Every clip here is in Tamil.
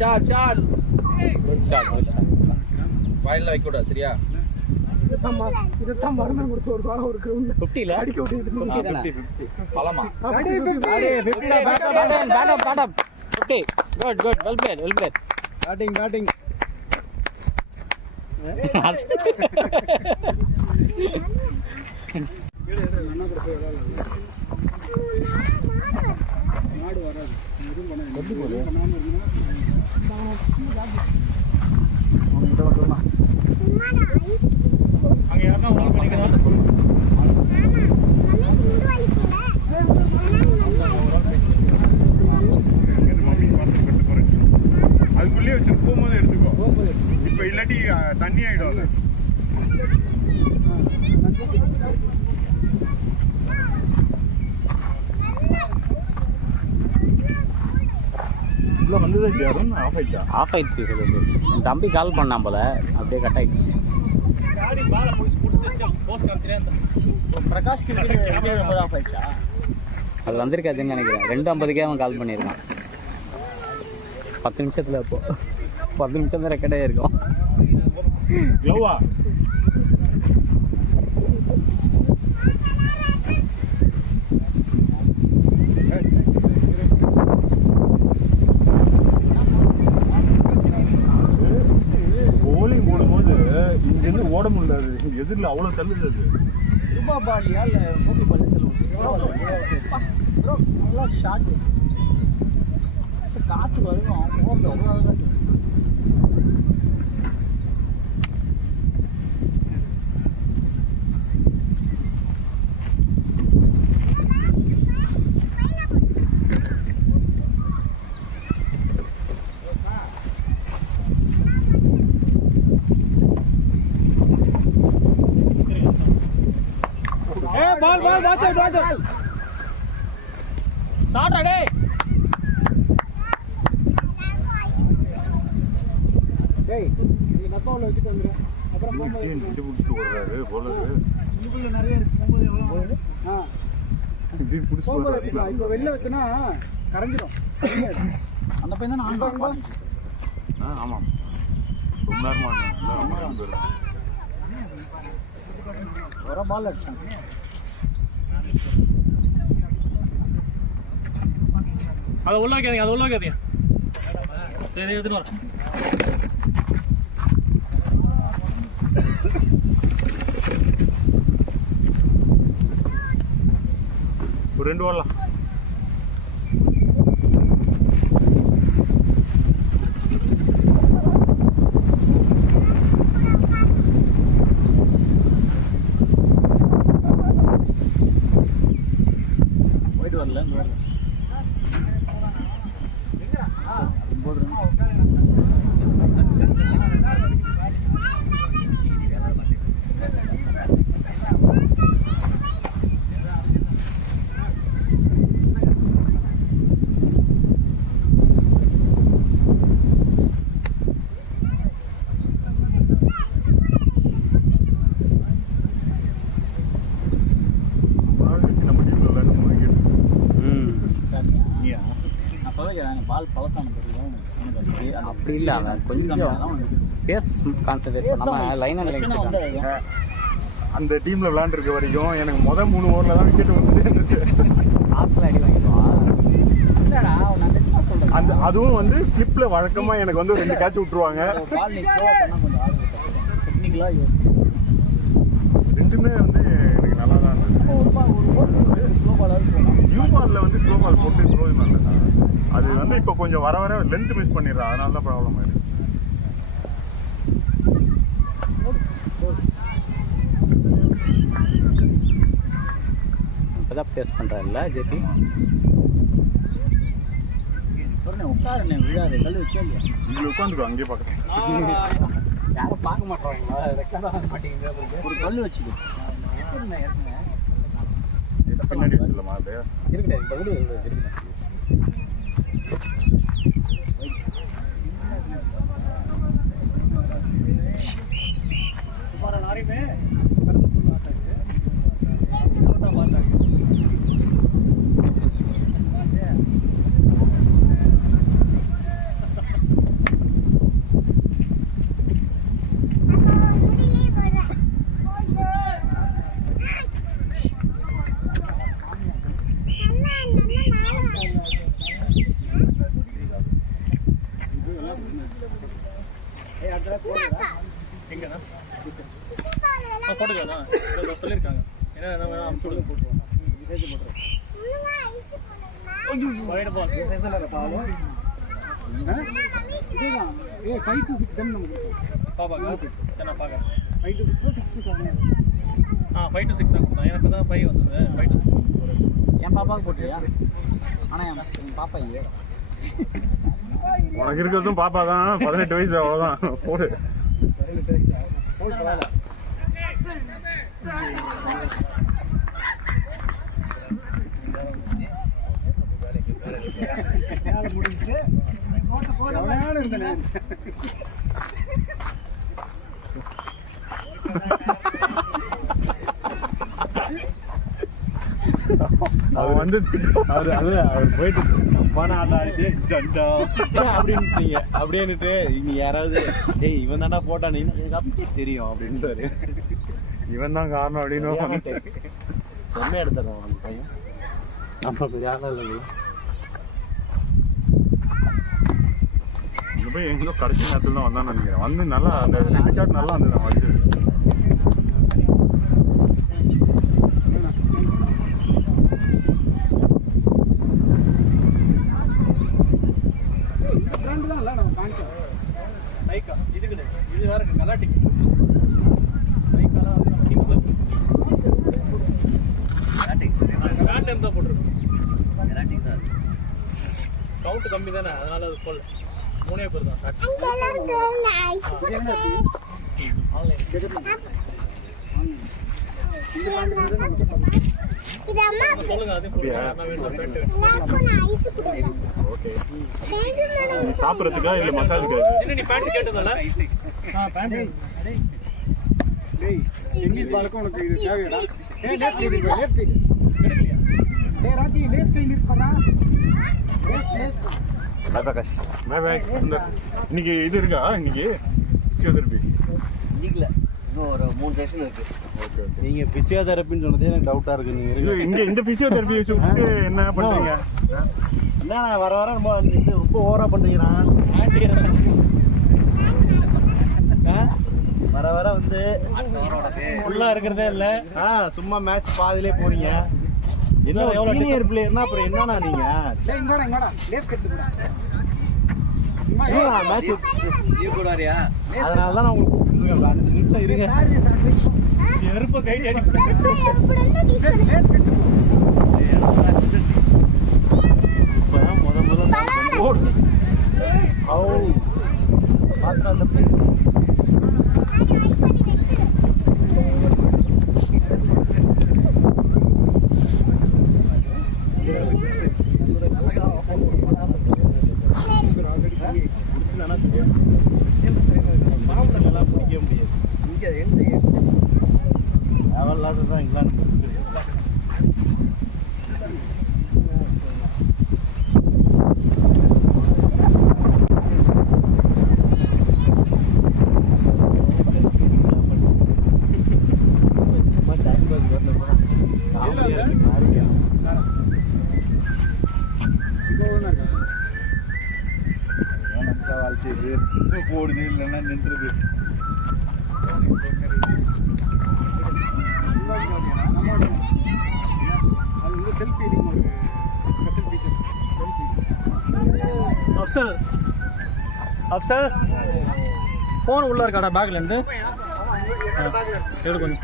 ஷாட் வாயில வைக்க கூடாது சரியா? இதுதான் மரணம் கொடுத்து ஒரு வாரம் ஒரு கிரவுண்ட் 50ல அடிக்க விட்டுட்டு 50 பலமா 50 பேட் அப் 50 குட் வெல் பிளேட் பேட்டிங் மாடு வராது அங்க யாரனா ஓன் பண்ணிக்கலாம். அதுக்குள்ளேயே வச்சுட்டு போகும்போது எடுத்துக்கோ. இப்போ இல்லாட்டி தண்ணி ஆயிடும். ஆஃப் ஆயிடுச்சு. என் தம்பி கால் பண்ணான் போல, அப்படியே கட் ஆயிடுச்சு. அது வந்திருக்காதுன்னு நினைக்கிறேன். 2:50க்கே அவன் கால் பண்ணியிருக்கான். 10 நிமிஷத்தில் இப்போ 10 நிமிஷம் தான் ரெக்கார்ட் ஆகிருக்கும். போலிங் போடும்போது இங்கிருந்து ஓட முடியாது. எதிரில் அவ்வளோ தள்ளுது. ரூபா பாலியா இல்லை மோபி பால் நல்லா ஷார்ட் காற்று வரும். அவ்வளோ அழகாக ball watch out start ade டேய் நீ நக்கோல வச்சிட்டு வந்துரு. அப்புறம் போம்போது இது புடிச்சிட்டு ஓடுறாரு போலர். இதுக்குள்ள நிறைய இருக்கு. போம்போது எவ்வளவு இது புடிச்சிட்டு ஓடுறாரு. இப்போ வெளில வச்சனா கரஞ்சிரும். அந்த பையன் தான் நான் பாருங்க. ஆமாம் ரொம்ப நேரமா ஒரு பால் அடிச்சான். அதை உள்ள வைக்காதீங்க. எடுத்துன்னு வரேன். ஒரு 2 வரலாம். போயிட்டு வரல. அப்படி இல்லை, அவன் கொஞ்சம் பேஸ் கான்சன்ட்ரேட் பண்ணாமல் லைனாக அந்த டீமில் விளாண்டுருக்க வரைக்கும் எனக்கு மொதல் 3 ஓவரில் தான் விக்கெட் வந்து ஆசில் அடி வாங்கிடுவான். அந்த அதுவும் வந்து ஸ்லிப்பில் வழக்கமாக எனக்கு வந்து 2 கேட்ச் விட்டுருவாங்க. ரெண்டுமே வந்து எனக்கு நல்லா தான் இருந்தது. நியூ பாலில் வந்து ஸ்லோ பால் போட்டு ப்ரோஜனம் இல்லை. அது வந்து இப்போ கொஞ்சம் வர லென்த் மிஸ் பண்ணிடுறேன். அதனால தான் ப்ராப்ளம் ஆயிடுது. இப்போதான் டேஸ்ட் பண்ணுறாருல்ல ஜேபி. உட்காருண்ணே விழாது கல் வச்சே இல்லையா? இங்கே உட்காந்துக்கோ, அங்கேயே பார்க்குறேன். யாரும் பார்க்க மாட்டாங்களா? ரெக்கார்ட் மாட்டேங்குது. ஒரு கல் வச்சுக்கோ. பின்னாடி வச்சுடலாமா? அது இருக்குடா. சொல்லி போட்டுருவாங்க மெசேஜ் போட்டுருவோம் இதுதான் 5 to 6 தான் நமக்கு பாப்பா நான் பார்க்குறேன் 5 to 6 6 to 7 5 to 6 தான் எனக்கு தான் 5 வந்தது 5 to 6 என் பாப்பாவுக்கு போட்டியா? ஆனால் என் பாப்பா இல்லையே. உனக்கு இருக்கிறதும் பாப்பா தான் 18 வயசு அவ்வளோதான் போடு. வேலை முடிஞ்சு இருந்தேன் அவன் வந்து அவர் போயிட்டு தப்பான ஆட்ட ஆடிட்டு ஜண்டா அப்படின்ட்டீங்க. அப்படின்னுட்டு இனி யாராவது டேய் இவன் தாண்டா போட்டான் எனக்கு அப்படியே தெரியும் அப்படின்றாரு. இவன் தான் காரணம் அப்படின்னு செம்ம எடுத்துறோம் அந்த பையன். நம்ம பெரிய ஆளா இல்லை. இங்க போய் எங்கேயோ கடைசி நேரத்தில் தான் வந்தான்னு நினைக்கிறேன். வந்து நல்லா அந்த ஷாட் நல்லா இருந்தது அவன் அடிச்சது. இது வேற கலாட்டிக்கு பைக்காலாம் கிங்ஸ்ல பிராண்ட் நேம் தான் போட்டுருக்கோம். கவுண்ட் கம்மி தானே, அதனால அது போல் 3 பேர் தான். சொல்லுங்க அது ஓகே நீ சாப்பிட்றதுக்கா இல்லை மசாலுக்கா? சின்ன நீ பேண்ட் கேட்டதால பேண்ட் டேய் எங்க பழக்கம் உனக்கு இது தேவையா? லேஸ் கை எடுக்கலையா? ராஜி லேஸ் கை நிற்பறா லேஸ் பாய் பிரகாஷ். பாய் பாய். இன்னைக்கு இது இருக்கா? இன்னைக்கு ஃபிசியோதெரபி இன்னைக்குல இன்னும் ஒரு 3 செஷன் இருக்கு. Okay okay. நீங்க பிசியோதெரபின்னு சொன்னதே எனக்கு டவுட்டா இருக்கு. நீங்க இங்க இந்த ஃபிசியோதெரபி வச்சுட்டு என்ன பண்றீங்க? என்ன வர வர ரொம்ப ரொம்ப ஓவரா பண்றீங்கண்ணா. வர வர வந்து ஃபுல்லா இருக்கிறதே இல்ல. சும்மா மேட்ச் பாதியிலே போறீங்க. என்ன எவ்வளவு சீனியர் பிளேயர்னா அப்புறம் என்னண்ணா நீங்க? டேய் இங்கடா லேஸ் கட்டுடா. மேட்ச் லீவ் போடுவாரியா? அதனால தான் நான் உங்களுக்கு கூப்பிட்டுருக்கேன். 5 நிமிஷம் இருங்க. எருப்ப கை அடி லேஸ் கட்டு. இப்பதான் முதல்ல ஓடு. ஓ மாத்திர அந்த மாம்பழங்கள்லாம் பிடிக்க முடியாது. தேவையில்லாததான் இங்கிலாந்து முடிச்சுக்கிறேன். போடுது இல்லைன்னா நின்றுது. அது வந்து செல்ஃபி எடுக்கும் ஒரு special feature. Afzal Afzal phone உள்ள இருக்காடா பேக்ல இருந்து எடு கொஞ்சம்.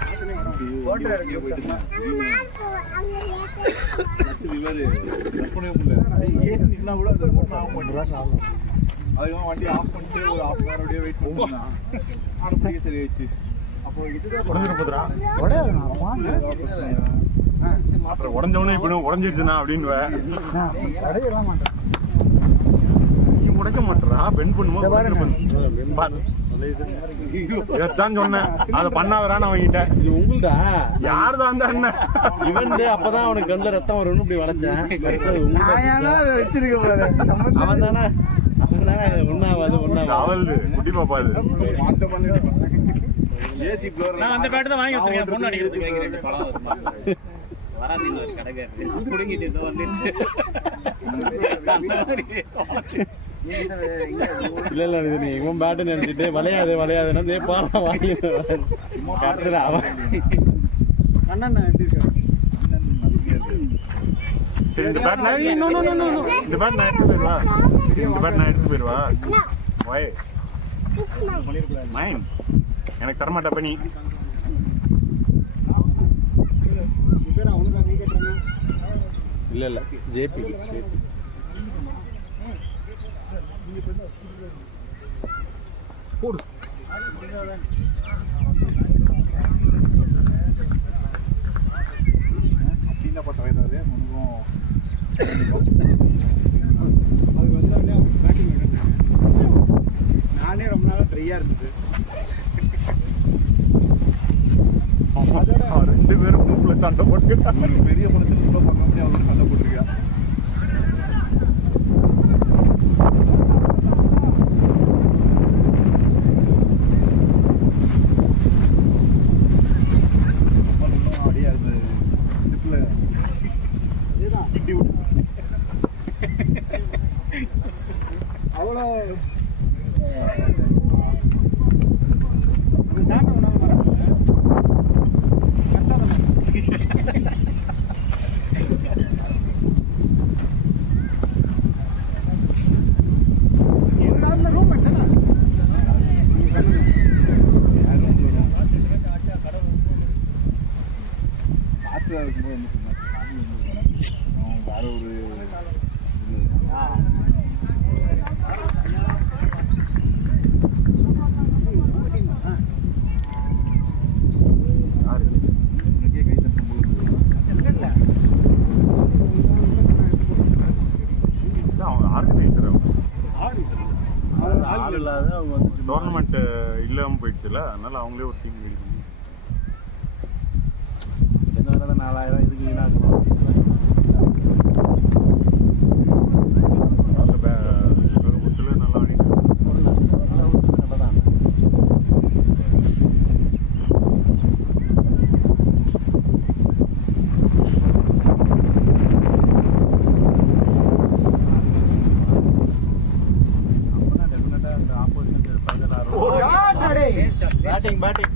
அதுக்கப்புறம் வண்டி ஆஃப் பண்ணிட்டு ஒரு 1/2 hour அப்படியே வெயிட் பண்ணுவான். ஆட்டோமேட்டிக்காக சரியாயிடுச்சு. அப்போ இதுதான் உடஞ்சிருப்பதுரா ஆ சரி அப்புறம் உடஞ்சவனே இப்படி உடஞ்சிருச்சுண்ணா அப்படின்னு கடையெல்லாம் மாட்டேன். நீ உடைக்க மாட்டேறா. பெண்ட் பண்ணும்போது இதைத்தான் சொன்னேன். அதை பண்ணாதரான்னு அவன்கிட்ட. இது உங்களுதா? யார் தான் அந்த அண்ணன்? இவன் அப்பதான் அவனுக்கு கண்ணுல ரத்தம் வரும்னு இப்படி வளைச்சேன். வச்சிருக்க அவன் தானே ஒன்னாவது அவள் குட்டி பாப்பா இது. ஏசி ஃப்ளோர் நான் அந்த பேட் தான் வாங்கி வச்சிருக்கேன் பொண்ணு அடிக்கிறதுக்கு. வராது கடைக்காரரு குடுங்கிட்டு இதோ வந்துருச்சு. இல்ல இது நீ இவன் பேட்டு நினைச்சிட்டு வளையாதுன்னா பாரம் வாங்கி கடைசியில் அவன் அண்ணன் எப்படி இருக்காரு? சரி இந்த பேட் நான் இந்த பேட் நான் எடுத்து போயிடுவா. இந்த பேட் நான் எடுத்து போயிடுவா. வை மைன் எனக்கு தரமாட்டா பண்ணி. இல்ல ஜேபி போடு. அப்படின்னா பட்டம் ஏதாவது உனக்கும் அது வந்து பேட்டிங் நானே ரொம்ப நாளாக ட்ரையாக இருந்தது. ரெண்டு பேரும் குரூப்ல சண்டை போட்டு பெரிய மனுஷன் கூட பார்க்க முடியாது, அவர் சண்டை போட்டிருக்கா. அப்படியே அந்த இடுப்புல அதேதான் கிட்டி விட்டு அவ்வளோ தாண்ட உணவு டோர்னமெண்ட் இல்லாமல் போயிடுச்சுல, அதனால அவங்களே ஒரு டீம் ரெடி பண்ணி 4000 இதுக்கு வீணாக்கணும். நல்லா ஆடிட்டு பேட்டிங்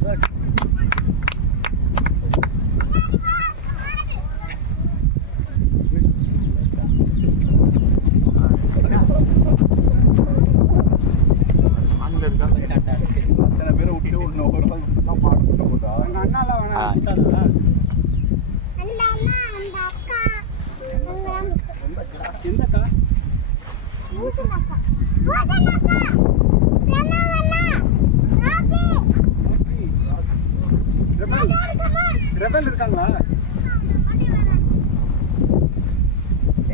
அத்தனை பேரை விட்டு ஒன்று ஒரு தான் பாட்டு போட்டா எங்கள் அண்ணாலாம் வேணாம். எந்த அக்கா? ரெபல் இருக்காங்களா?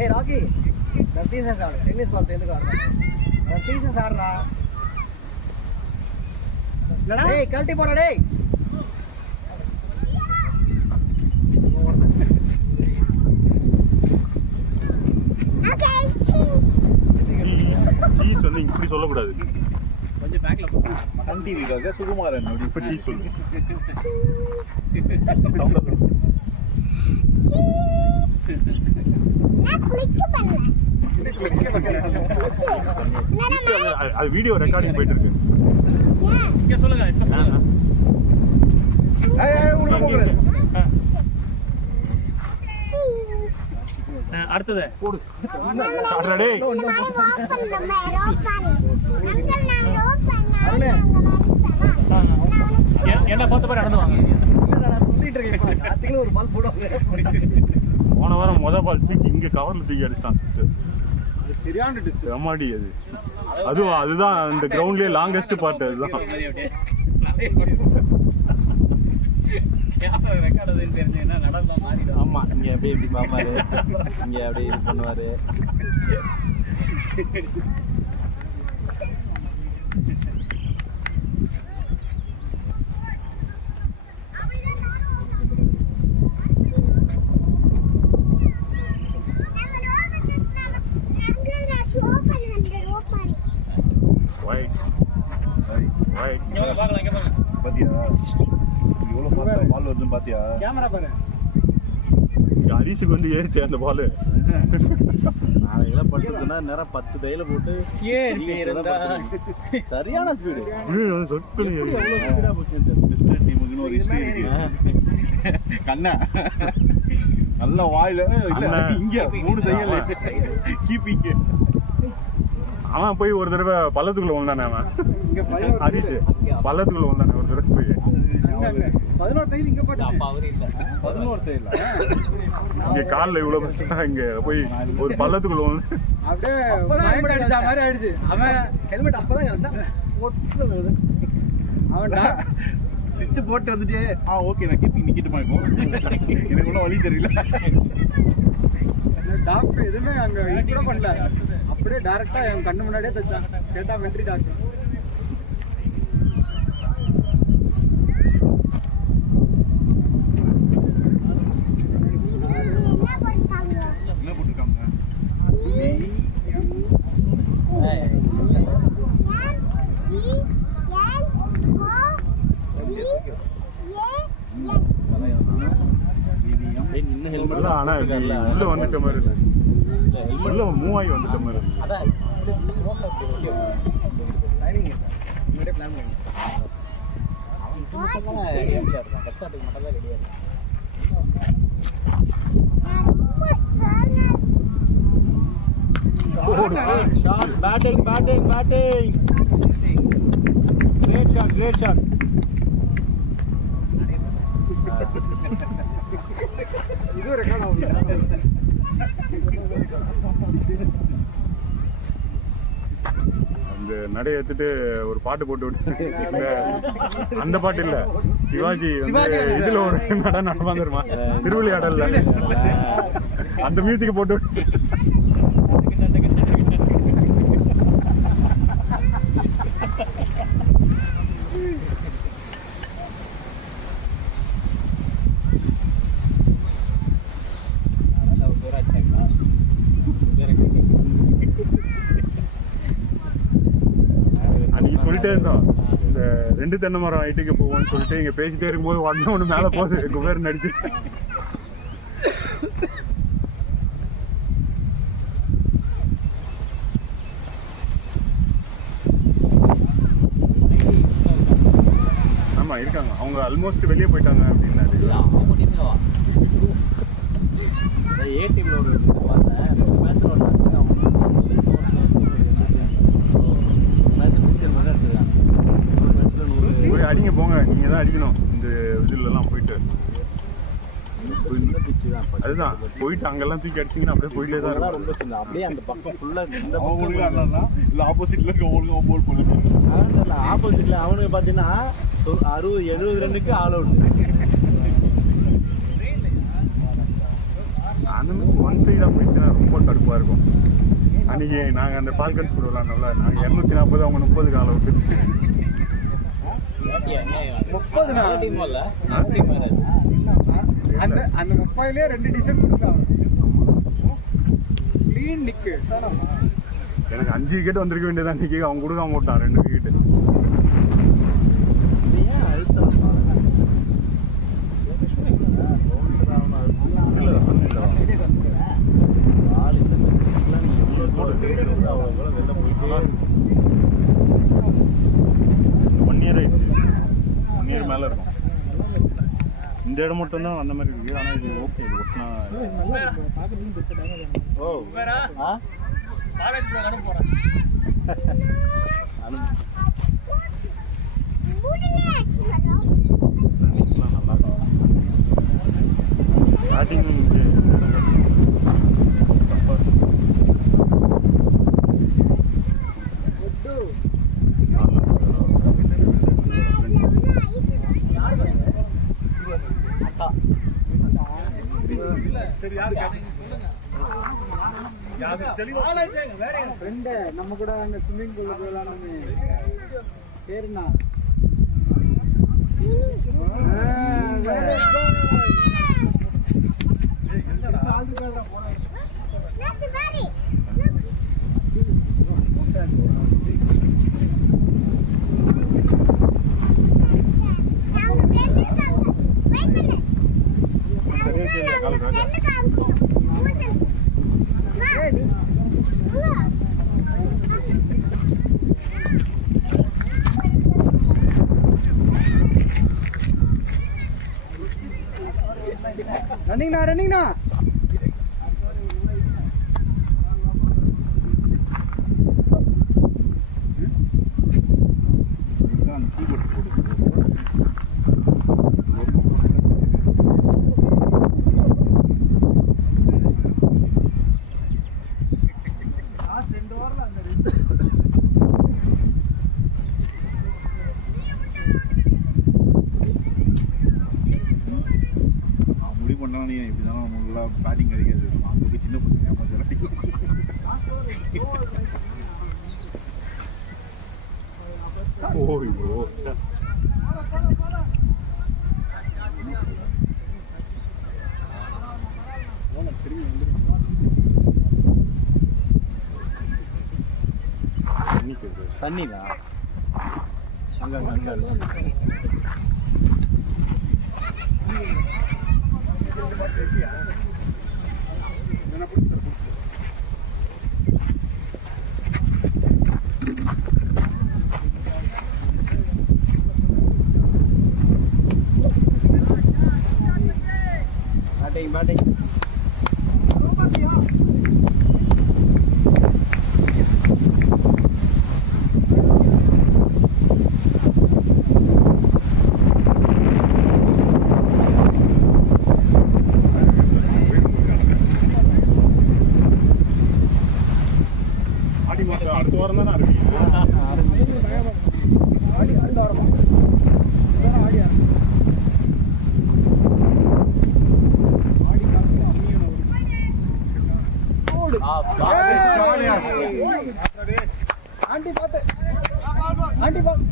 ஏய் ராக்கி டீசன்ஸ் ஆடு டென்னிஸ் பால் தெரிந்து ஆடுறா டீசன்ஸ் ஆடுறா டேய் கழட்டி போடா டேய் சீஸ் வந்து இப்படி சொல்லக்கூடாது. கொஞ்சம் பேக்ல போ சன் டிவிக்காக சுகுமாரன் அப்படி இப்போ சீஸ் சொல்லு. அது வீடியோ ரெக்கார்டிங் போயிட்டு இருக்கு. இங்க சொல்லுங்க இப்ப சொல்லுங்க. உள்ள போகிறது அடுத்தது போடு. டேய் என்ன பார்த்த மாதிரி நடந்து வாங்க. நான் சொல்லிட்டு இருக்கேன் கார்த்திக்ல ஒரு பால் போடுவாங்க. போன வாரம் பால் தூக்கி இங்க கவர்ல தூக்கி அடிச்சிட்டான். அது சரியான டிஸ்ட். ரமாடி அது. அதுதான் அந்த கிரவுண்ட்லயே லாங்கஸ்ட் பார்ட் அதுதான். ஆமா இங்க அப்படியே இப்படி பாப்பாரு, இங்க அப்படியே இது பண்ணுவாரு. பாத்தியா எவ்வளோ மாசம் பால் வருதுன்னு பாத்தியா? கேமரா பாரு. ஹரிசுக்கு வந்து ஏறிச்சு அந்த பால். நாளைக்கெல்லாம் பட்டுதுன்னா நேரம் 10 தையில போட்டு சரியான ஸ்பீடு. மிஸ்டர் டீமுக்குன்னு ஒரு ஹிஸ்டரி இருக்கு. கண்ணா நல்ல வாயில இல்ல அண்ணா. இங்க 3 தையல் கீப்பிங்க. அவன் போய் ஒரு தடவை பள்ளத்துக்குள்ள வந்தானே அவன் ஹரிஷ் பள்ளத்துக்குள்ள வந்தானே ஒரு தடவை போய் 11 தையல் இங்க போட்டு அப்போ அவரு இல்லை 11 தையல். இங்க கால்ல இவ்வளவு பிரச்சனை இங்க போய் ஒரு பள்ளத்துக்குள்ள வந்து அப்படியே ஹெல்மெட் அடிச்ச மாதிரி ஆயிடுச்சு. அவன் ஹெல்மெட் அப்பதான் கரெக்டா போட்டு அவன் ஸ்டிட்ச் போட்டு வந்துட்டு ஓகே நான் கீப்பிங் நிக்கிட்டுமா இப்போ எனக்கு ஒன்றும் வழி தெரியல. டாக்டர் எதுவுமே அங்க இது கூட பண்ணல, அப்படியே டைரக்டா என் கண்ணு முன்னாடியே தச்சான். கேட்டா வென்ட்ரி டாக்டர். என்ன போட்டுருக்காங்க? இன்னும் ஹெல்மெட் எல்லாம் ஆனா உள்ள வந்துட்ட மாதிரி இல்லை உள்ள மூவாயி வந்துட்ட மாதிரி இருக்கு. அதான் பிளானிங் முன்னாடியே பிளான் பண்ணி அவன் ரெடியாக இருக்கான். பஸ் ஸ்டாண்டுக்கு மட்டும் தான் ரெடியாக இருக்கான். ஷாட் பேட்டிங் கிரேட் ஷாட் இதுவும் ரெக்கார்ட் ஆகும். அந்த நடை எடுத்துட்டு ஒரு பாட்டு போட்டு விட்டு அந்த பாட்டு இல்ல சிவாஜி வந்து இதுல ஒரு நட நடமாந்துருமா திருவிளையாடல்ல அந்த மியூசிக் போட்டு விட்டு அன்னைக்கு சொல்லிட்டே இருந்தோம் இந்த 2 தென்னை மரம் ஐட்டுக்கு போவோம்னு சொல்லிட்டு இங்க பேசிட்டே இருக்கும்போது உடனே ஒண்ணு மேல போகுது குபேர் நடிச்சு ஆமா இருக்காங்க அவங்க ஆல்மோஸ்ட் வெளியே போயிட்டாங்க அப்படின்னாரு ஏ டீம்ல ஒரு இது பார்த்தேன் மேட்ச் மேட்ச் போய் அடிங்க போங்க நீங்க தான் அடிக்கணும் இந்த இதுலலாம் போயிட்டு அதுதான் போயிட்டு அங்கெல்லாம் தூக்கி அடிச்சிங்கன்னா அப்படியே போயிட்டே தான் இருக்கும். ரொம்ப சின்ன அப்படியே அந்த பக்கம் ஃபுல்லா இந்த அவங்களுக்கு அண்ணா இல்ல ஆப்போசிட்ல இருக்கவங்களுக்கு அவன் போல் பண்ணுங்க. ஆப்போசிட்ல அவனுக்கு பாத்தீங்கன்னா 60-70 ரன்னுக்கு ஆல் அவுட். அந்த மாதிரி ஒன் சைடாக போயிடுச்சுன்னா ரொம்ப கடுப்பாக இருக்கும். அன்னைக்கு நாங்கள் அந்த ஃபால்கன்ஸ் கூட விளாண்டோம்ல நாங்கள் 240 அவங்க 30 ஆல் அவுட்டு. 30 டீம் இல்ல 4 டீம் வேற அந்த 30லயே 2 டிஷன் கொடுத்தாங்க. க்ளீன் நிக்கு. எனக்கு 5 விக்கெட் வந்திருக்க வேண்டியது அன்னைக்கு அவன் கொடுக்காம போட்டான் 2 விக்கெட்டு. ஒன் இயர் ஆயிடுச்சு 1 இயர் மேலே இருக்கும். இந்த இடம் மட்டும் தான் அந்த மாதிரி இருக்கு. ஆனால் இது ஓகே இது ஒட்டினா ஓ ஆ காலேஜ் போக போறேன். நல்லா இருக்கும். ஸ்டார்டிங் ஃப்ரெண்ட் நம்ம கூட அங்க ஸ்விம்மிங் பூல்ல போலாம்னு பேருனா ரன்னிங்ண்ணா முடிவு பண்ணலாம் நீ இப்படிதான் அவங்களுக்கு பேட்டிங் கிடைக்காது அவங்களுக்கு சின்ன பசங்க ஏமாத்தி ஓய்யோ தண்ணிதான் அங்க பேட்டிங் ஆடி மாசம் அடுத்த வாரம் தானே இருக்கு ஆண்டி பாத்து ஆண்டி பாத்து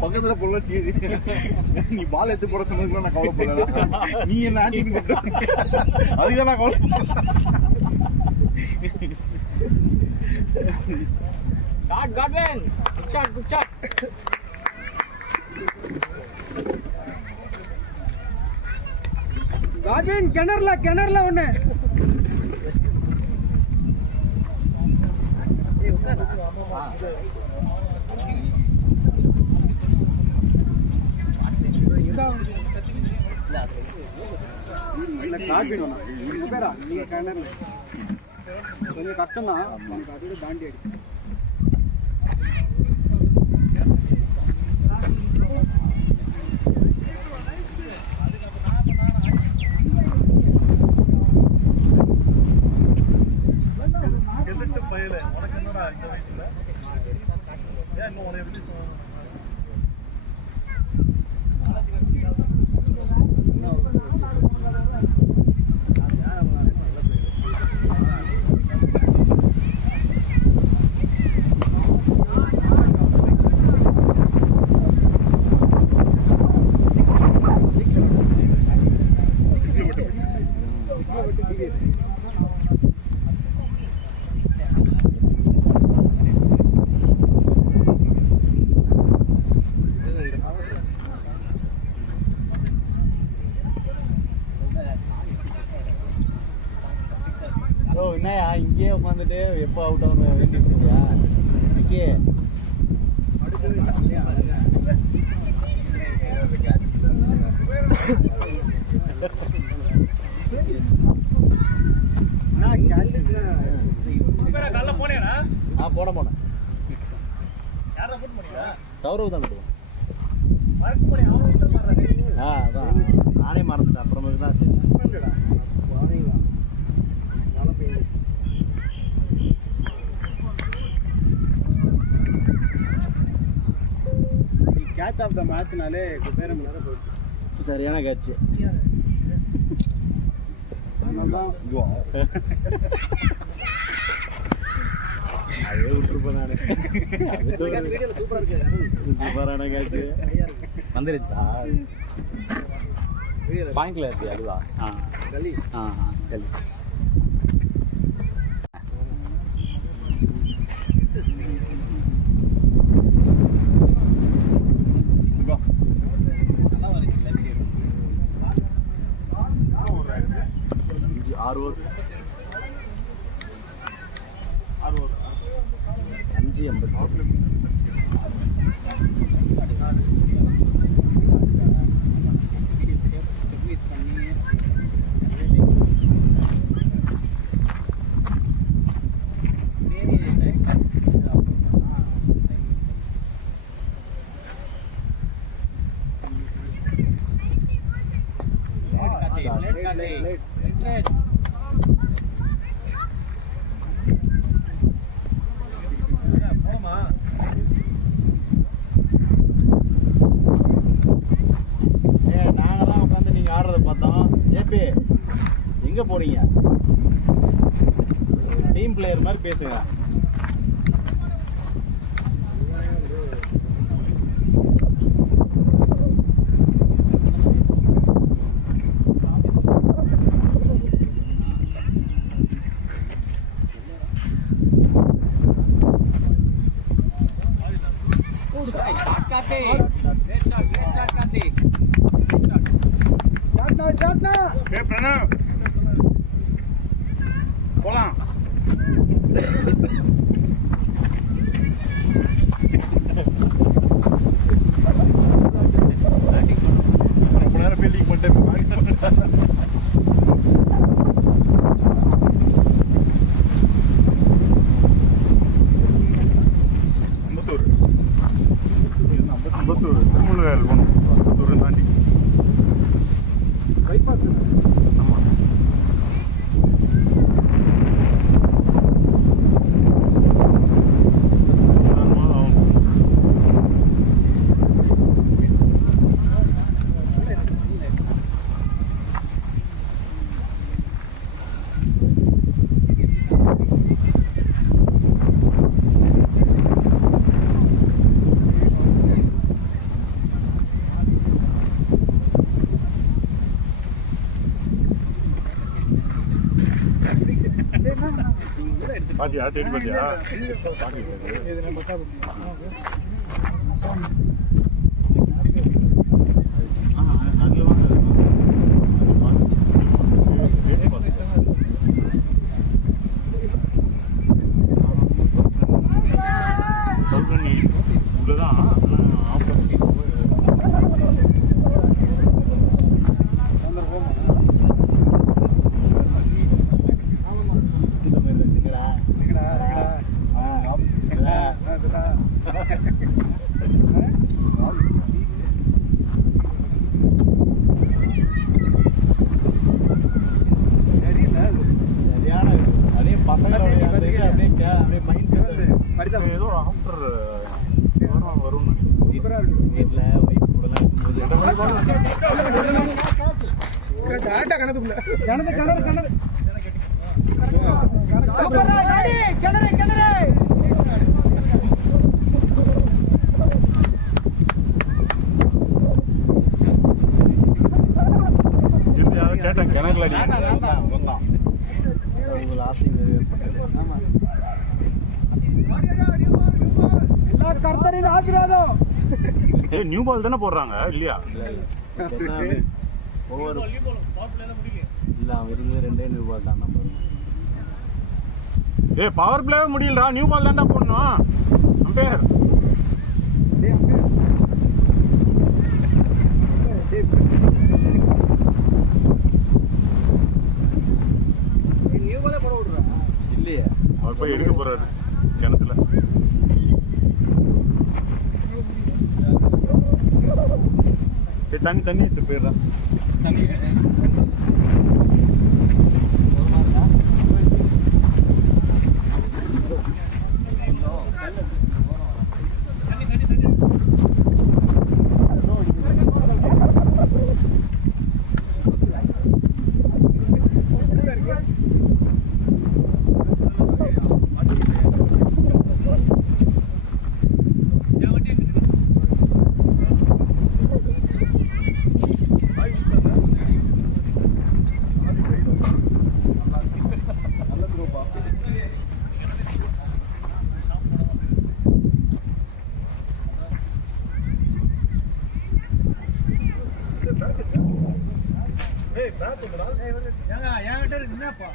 பக்கத்துல பொள்ளாச்சி நீ பால் எடுத்து போட சொன்னதுக்குள்ள நான் கவலைப்படல நீ என்ன ஆண்டி அதுதான் நான் கவலை Godwin! Good shot! கார்டன் கிணறுல ஒண்ணு கொஞ்சம் கஷ்டம் தான் அதோட தாண்டி அடி என்னையா இங்கேயே உட்காந்துட்டு எப்போ அவுட் ஆகணும் வேண்டிட்டு இருக்கியா இங்கே போனேன் சௌரவ் தான் விடுவோம் அதான் நானே மறந்துட்டேன் அப்புறமேட்டு தான் சரி கேட்ச் ஆஃப் த மேட்ச்னாலே பேரம் நேரம் போயிடுச்சு சரியான கேட்ச் அதே விட்டுருப்பேன் நான் சூப்பரா இருக்கு சூப்பரான கேட்ச் வந்துருச்சா பாயிண்ட்ல இருக்கு அதுவா கலி சரி ஆறு ஓவர் 180. நாங்கெல்லாம் உட்காந்து நீங்க ஆடுறத பார்த்தோம். ஏபி எங்க போறீங்க? டீம் பிளேயர் மாதிரி பேசுங்க. ஏய் பிரணவ் போலாம். ரொம்ப நேரம் ஃபீல்டிங் பண்ணிட்டேன். அம்பத்தூர் திருமூலவேல் போகணும். அம்பத்தூர் தாண்டி ஆமாம். பாத்தியா தேடி பாத்தியா? ஏதோ ஆஃப்டர் வரும் வீட்டில் ஒய்ஃப் கூடலாம் கேட்டேன் கிணறுல அடி உங்களை ஆசை நியூ பால் தானே போடுறாங்க இல்லையா? ஒவ்வொரு இல்லை அவன் இருந்து 2 ரூபாய் தான் நம்ம. பவர் பிளேவே முடியலடா, நியூ பால் தான்டா போடணும். அம்பேர் இல்லையே, அவர் போய் எடுக்க போறாரு கிணத்துல. தண்ணி எடுத்து போயிடுறான். என்னப்பா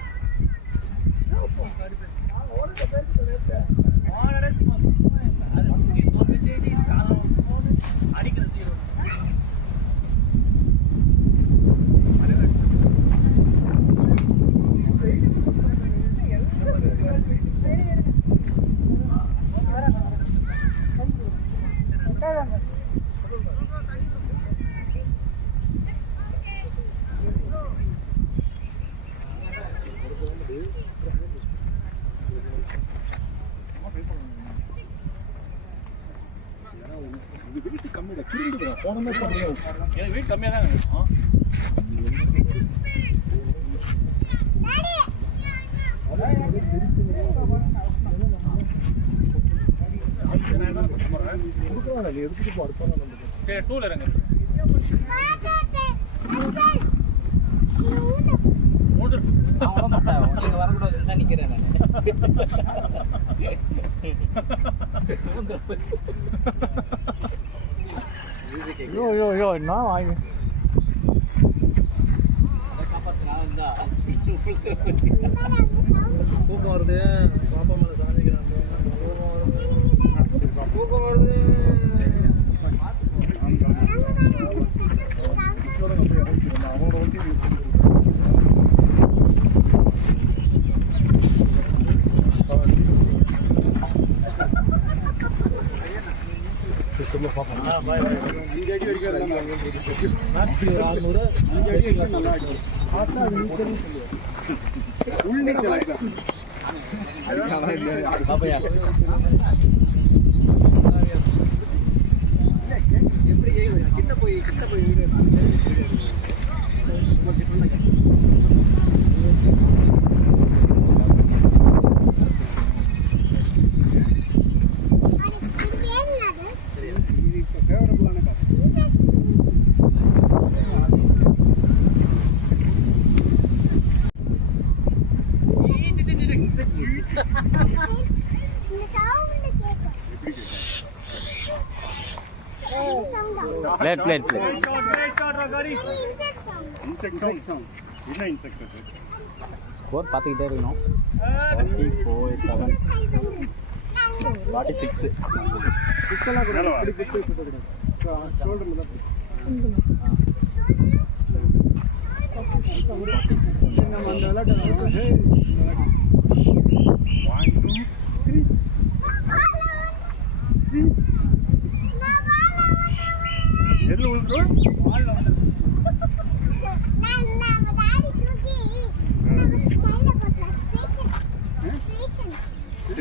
எனக்கு வெயிட் கம்மியாக தான் இருக்கும். சரி டூல இறங்க. நீங்க வரக்கூடாது தான் நிக்கிறேன் நான். என்ன வாங்கி தூக்கம் வருது, பாப்பா மேல சாஞ்சிக்கிறான். தூக்கம் வருது. கிட்ட போய் பிளேட் ஸ்கோர் பார்த்துக்கிட்டே இருக்கணும். 44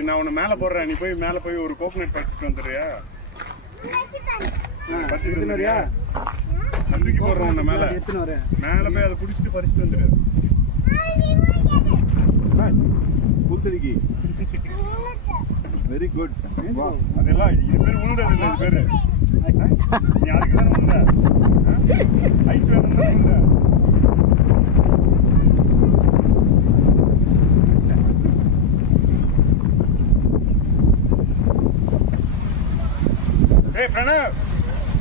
நான் உன்னை மேல போடுறேன், நீ போய் மேல போய் ஒரு கோகனட் பறிச்சுட்டு வந்துடுறியா? பறிச்சுட்டு வந்துடுறியா? நம்பிக்கை போடுறோம் உன்னை மேல மேல போய் அதை குடிச்சிட்டு பறிச்சுட்டு வந்துடு. கூத்தடிக்கு வெரி குட். அதெல்லாம் இது பேர் உழுண்டது இல்லை, இது பேரு நீ அதுக்கு தான் உழுண்ட. ஐஸ் வேணும் உழுண்ட. ஏய் பிரணவ்,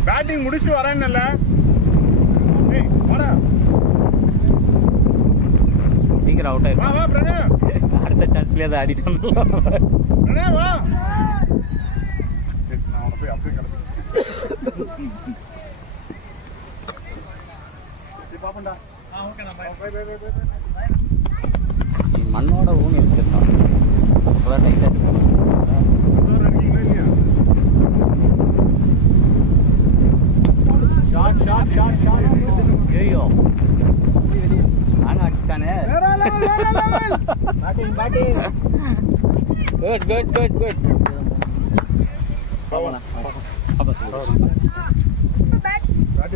பேட்டிங் முடிச்சுட்டு வரேன்னுல்ல. ஏய் வாடா, சீக்கிரம் அவுட் வா ஆயிடும். வா பிரணவ், அடுத்த சான்ஸ்லேயே அதை ஆடிட்டோம். பிரணவ் வா. நான் அவனை போய் அப்படியே கிளம்பி பாப்பண்டா. மண்ணோட ஊனி வச்சிருக்கான். அவ்வளோ டைட்டாக இருக்கும். இருக்கீங்களா இல்லையா? ஐயோ நானும் அடிச்சிட்டானே. குட் பேட்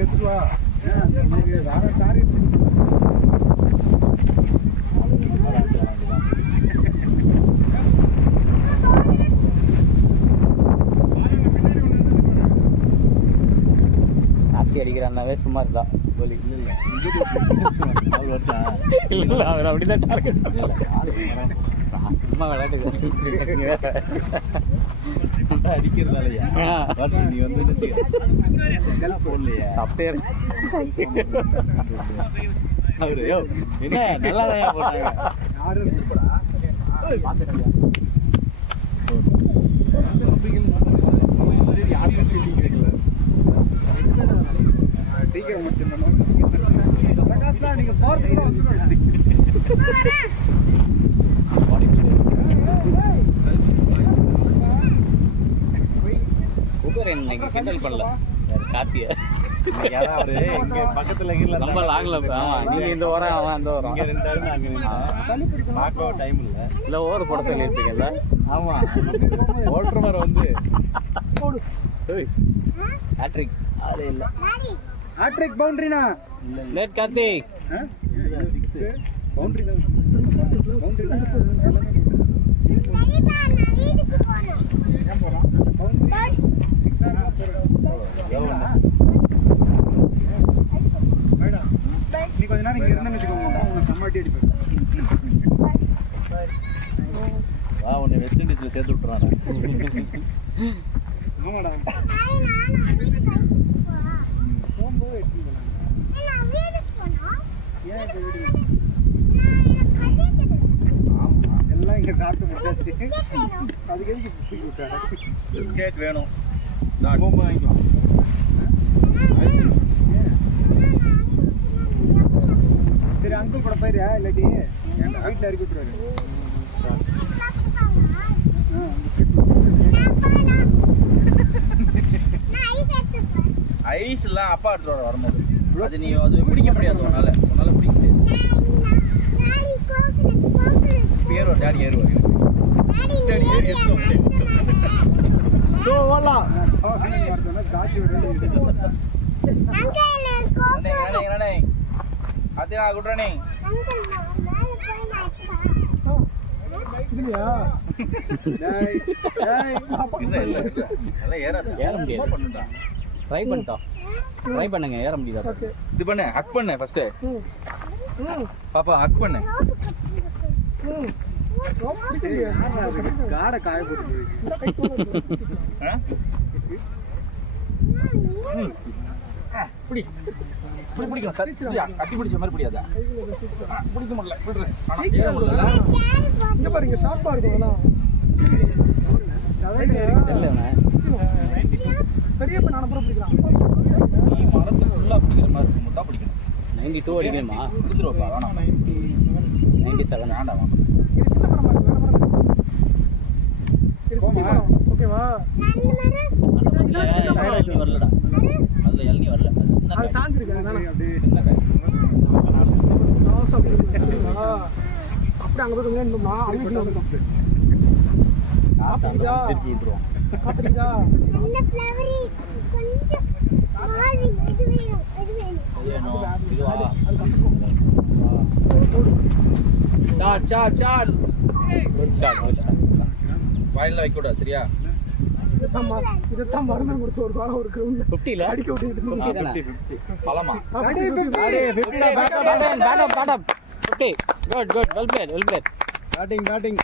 எடுத்துட்டு வா. அடிக்கிறான்னாவே சும்மா இருந்தா கோலி. இல்லை அவர் அப்படிதான் டார்கெட். சும்மா விளையாட்டு அடிக்கிறதாலயா நீ வந்து போடலையா அப்படியே அவரு என்ன நல்லாதான் போட்டாங்க. கிண்டல் பண்ணல காத்திய அவரு இங்க பக்கத்துல ரொம்ப லாங்ல. ஆமா நீங்க இந்த ஓரம் அவன் அந்த ஓரம். இங்க இருந்தாரு நாங்க பார்க்கவும் டைம் இல்ல. இல்ல ஓவர் போட சொல்லி இருக்கீங்கல்ல. ஆமா ஓட்டுறவர் வந்து ஹேட்ரிக் ஆளே இல்ல. ஹேட்ரிக் பவுண்டரினா லேட் கார்த்திக். பவுண்டரி தான் நீ கொஞ்ச நேரம் இங்க இருந்தா வச்சுக்கோங்க உங்க சம்மாட்டி அடிப்பேன். வா உன்னை வெஸ்ட் இண்டீஸ்ல சேர்த்து விட்டுறானே. ஆமாடா எல்லாம் இங்க சாப்பிட்டு முடிச்சாச்சு. அதுக்கு எதுக்கு தூக்கி விட்டாங்க? பிஸ்கெட் வேணும். போகும்போது வாங்கிக்கலாம். சரி அங்கிள் கூட போயிரு இல்லாட்டி வீட்டில் இறக்கி விட்டுருவாரு. ஐஸ் எல்லாம் அப்பா எடுத்துட்டு வரும்போது அது நீ அது பிடிக்க முடியாது. உன்னால பிடிக்க முடியாது. ஏறுவா டேடி ஏறுவார். தாச்சி விட அதே குட்ரானே ஏற முடியாது. ட்ரை பண்ணிட்டோம். ட்ரை பண்ணுங்க, ஏற முடியாது. இது பண்ணு, ஹக் பண்ணு ஃபர்ஸ்ட். பாப்பா ஹக் பண்ணு. காடை காய போட்டு பிடி இப்படி பிடிக்கும். கட்டி பிடிச்ச மாதிரி பிடிக்காதா? பிடிக்க முடியல. ஆனா ஏற முடியல. இங்க பாருங்க ஷார்ப்பா இருக்கும். பெரிய நானும் அப்புறம் பிடிக்கலாம். நீ மரத்து ஃபுல்லா பிடிக்கிற மாதிரி இருக்கும். முட்டா பிடிக்கணும். 92 அடிக்கணுமா? விழுந்துருவா. வேணாம் 97 வேண்டாம். இது சின்ன மரம் பாருங்க. வேற மரம் இருக்கு. ஓகேவா? இளநீ வரலடா. அதுல இளநீ வரல. அது சாஞ்சிருக்கு. வேணாம். அப்படியே அப்படி அங்க போய் கொஞ்சம் இருந்தோம்னா அவங்க திருப்பி விட்டுருவோம். காத்துருக்கா வாயில வைக்க கூடாது. சரியா? இதைத்தான் மருந்து கொடுத்து ஒரு வாரம் ஒரு கிரவுண்ட்ல 50ல அடிக்க விட்டுட்டு பழமா good good well played well plate. Batting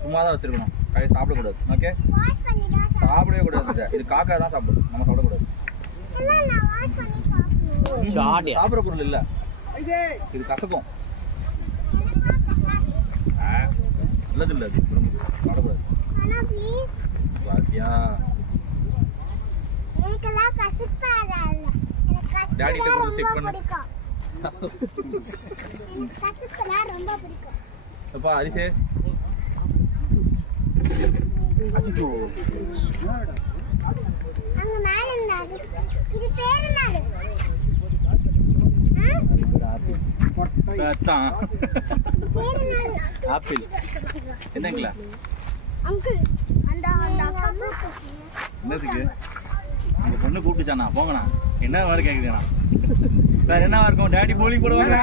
சும்மா தான் வச்சிருக்கணும். கையை சாப்பிடக்கூடாது. ஓகே, சாப்பிடவே கூடாது. இது காக்கா தான் சாப்பிடும். நம்ம சாப்பிடக்கூடாது. சாப்பிட பொருள் இல்ல, இது கசக்கும். நல்லது இல்ல, அது சாப்பிடக்கூடாது. பாத்தியா டாடி கிட்ட கொஞ்சம் செக் பண்ணு. அப்பா அரிசே அச்சோ அங்க மேல இருந்தாரு. இது பேரு என்னது? பேத்தான் பேரு என்னது? ஆப்பிள். என்னங்களா அங்கிள் அந்த கப்பு என்னதுக்கு இந்த பொண்ணு கூப்பிட்டுச்சானா? போங்கண்ணா. என்ன வேறு கேட்குதுண்ணா? வேற என்ன இருக்கும்? டேடி போலி போடுவாங்க.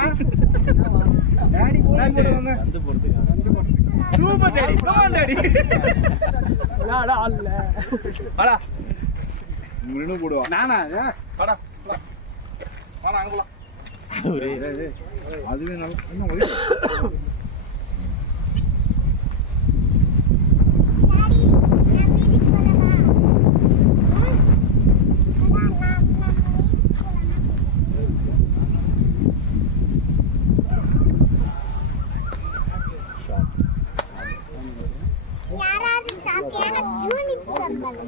டேடி போடுவாங்க. வந்து போடுறதுக்கு சூப்பர் டேடி. Come on daddy. அல்ல வாடா இன்னும் போடுவான். நானா வாடா வாடா அங்க போலாம். அதுவே நல்லா இன்னும் ஒரே யாராவது சாப்பிட்டா யூனிட் சாப்பிடுவாங்க.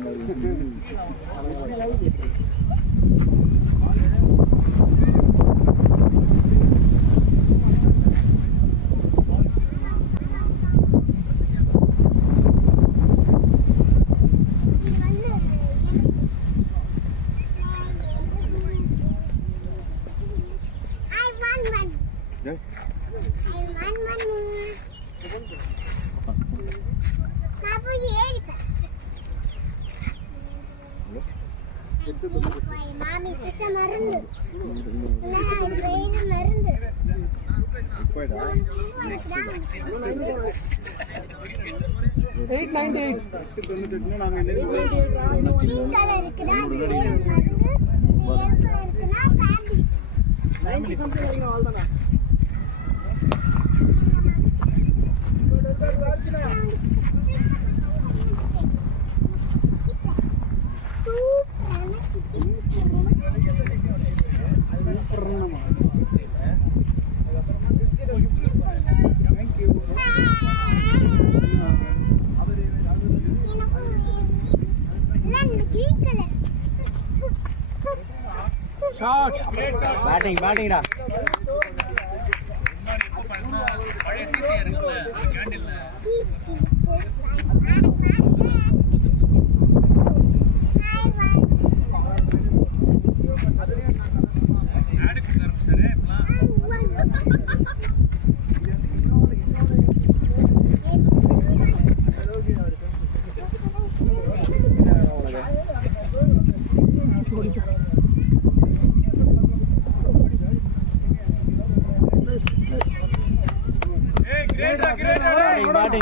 man. Man. நான் போய் ஏறிப்பேன். மாமி சிச்ச மருந்து. நான் ட்ரெயின் மருந்து. போய்டா 898 நாங்க என்ன கிரீன் கலர் இருக்குடா அது பேர் மருந்து. எல்லோ கலர் இருக்குனா ஃபேமிலி. 90 something ஆயிங்க அவ்வளவுதானா கிரீன் கலர் ஷாட் பேட்டிங்டா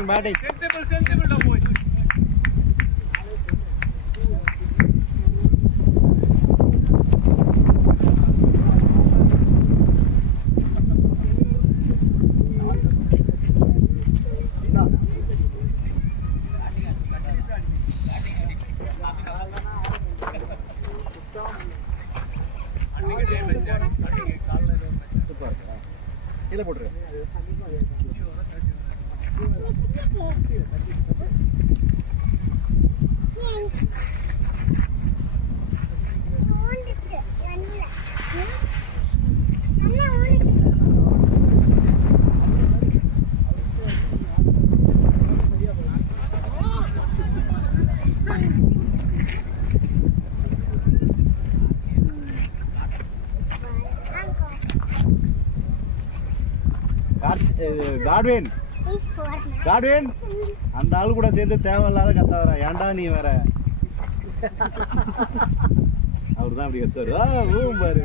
பேட்டிங் கீழே போட்டுரு காட்வின் அந்த ஆளு கூட சேர்ந்து தேவையில்லாத கத்தாதரா ஏன்டா நீ வேற அவர் தான் அப்படி கத்துவாரு பாரு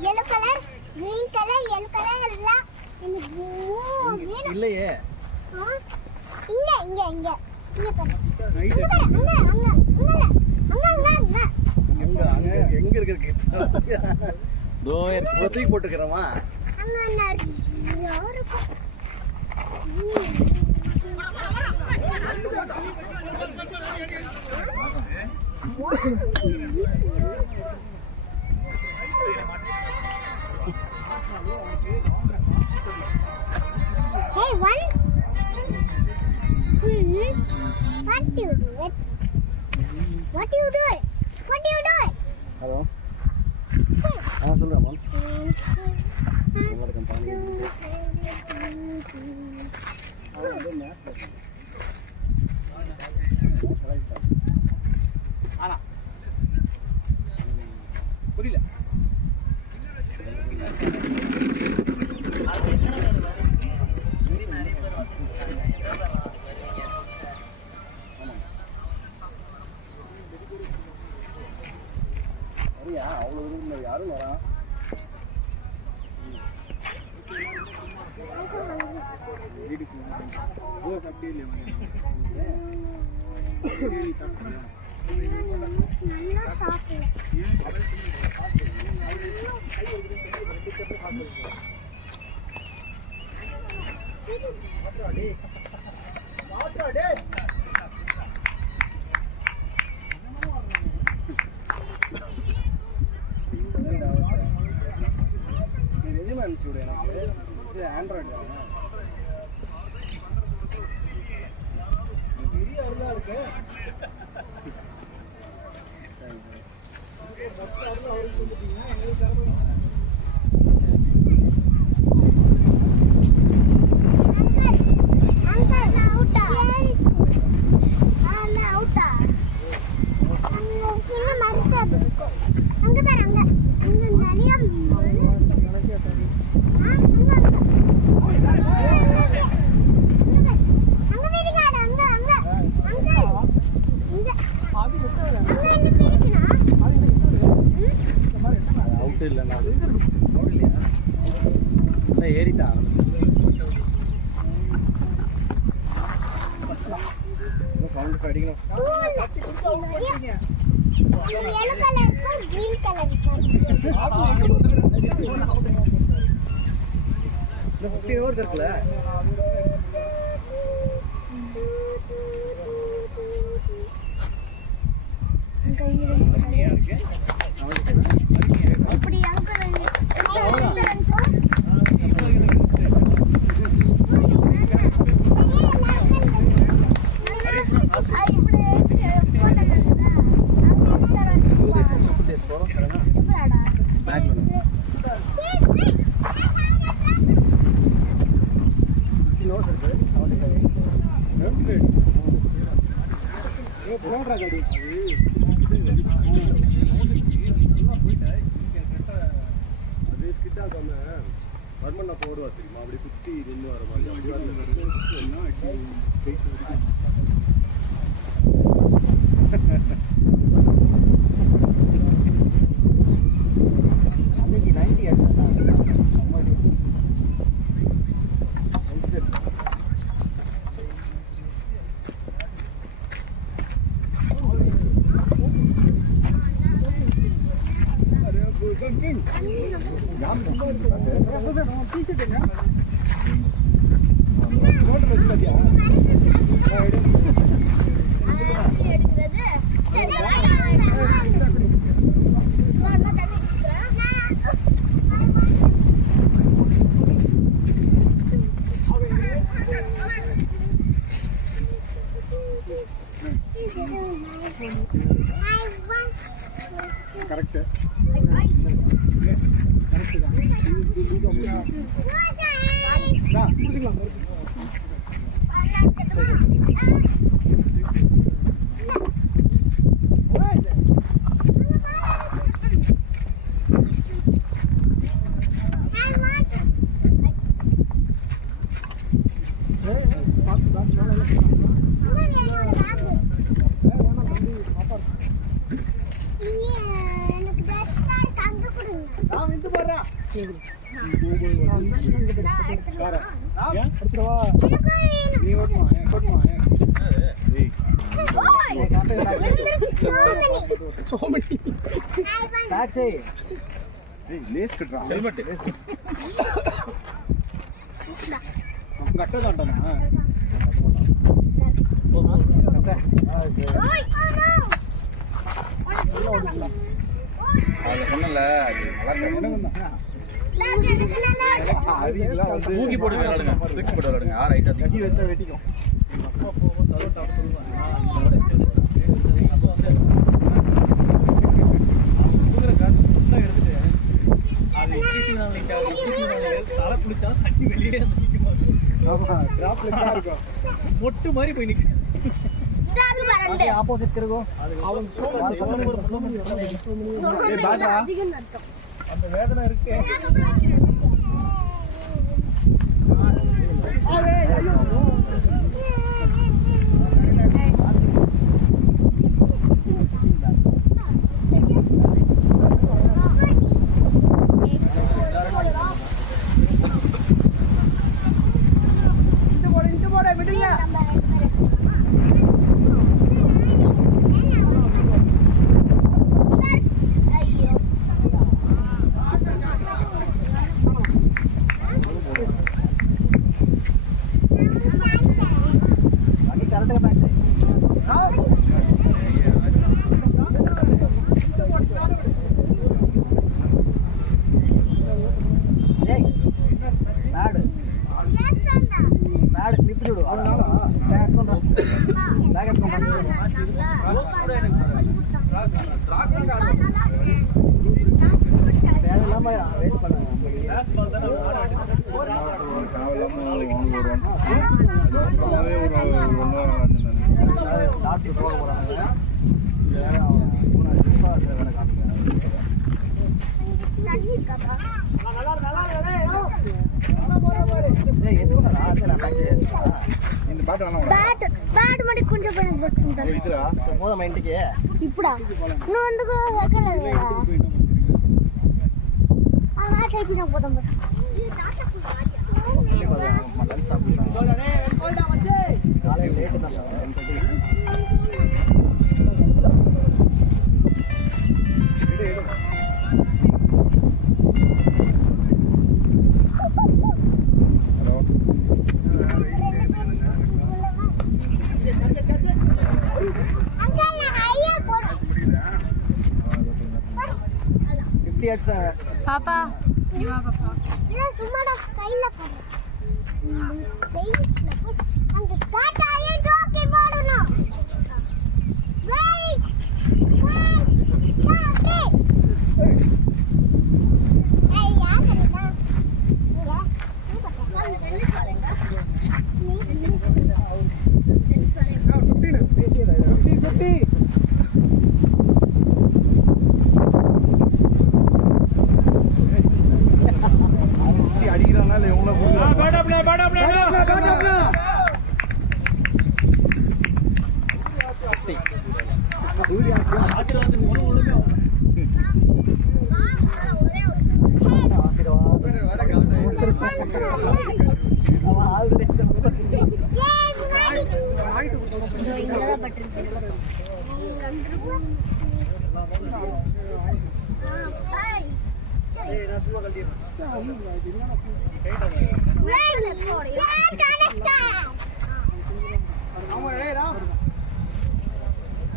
yellow color, green color, yellow color எல்லாம் எனக்கு இல்லையே இங்க பாரு எங்க இருக்கு தூக்கி போட்டுக்கிறோமா Hey, one. What do you do it? What do you do it? What do you do it? Hello Hey. சொல்றேன் புரியல அவ்வளோ யாரும் வரா வீட்டுக்கு அப்படி இல்லையா நல்லா சாப்பிடல எதுவுமே அனுப்பிச்சு விடு எனக்கு இது ஆண்ட்ராய்டு தானே பெரிய அருளா இருக்கு அவுட் இல்லைண்ணா ஏறிட்டான் சவுண்ட் அடிக்கணும் இருக்குல்ல வர்மண்ணா போடுவா தெரியுமா அப்படி சுற்றி நின்று வர மாதிரி கரெக்ட் ஹெல்மெட் கட்டதாண்டா அதை சொன்னல தூக்கி போட்டு விளையாடுங்க தூக்கி போட்டு விளையாடுங்க ரைட்டா தூக்கி வச்சா வெட்டிக்கும் மொட்டு மாதிரி போய் நிக்க ஆப்போசிட் திருகும் அந்த வேதனை இருக்கு தேவையில்லாம வெயிட் பண்ணாங்க. டாக்டர் போக போறாங்க. வேற அவன் வேலை காட்டுறாங்க. இந்த பேட் வேணாம் பேட் மட்டும் கொஞ்சம் பண்ணி போட்டு இதுடா போதும் இன்றைக்கு இப்படா இன்னும் வந்து வைக்கல ஆனா கேக்கினா போதும் லஞ்ச் சாப்பிடுறாங்க. காலையில் லேட்டு தான் சார் 10:30. பாப்பா நீ வா பாப்பா. இல்ல சும்மாடா கையில போடு. அங்க காட்டாயே ஜோக்கி போடணும். வெயிட். ஏய் யார் சொல்லுடா? அடிக்கிறானா இல்ல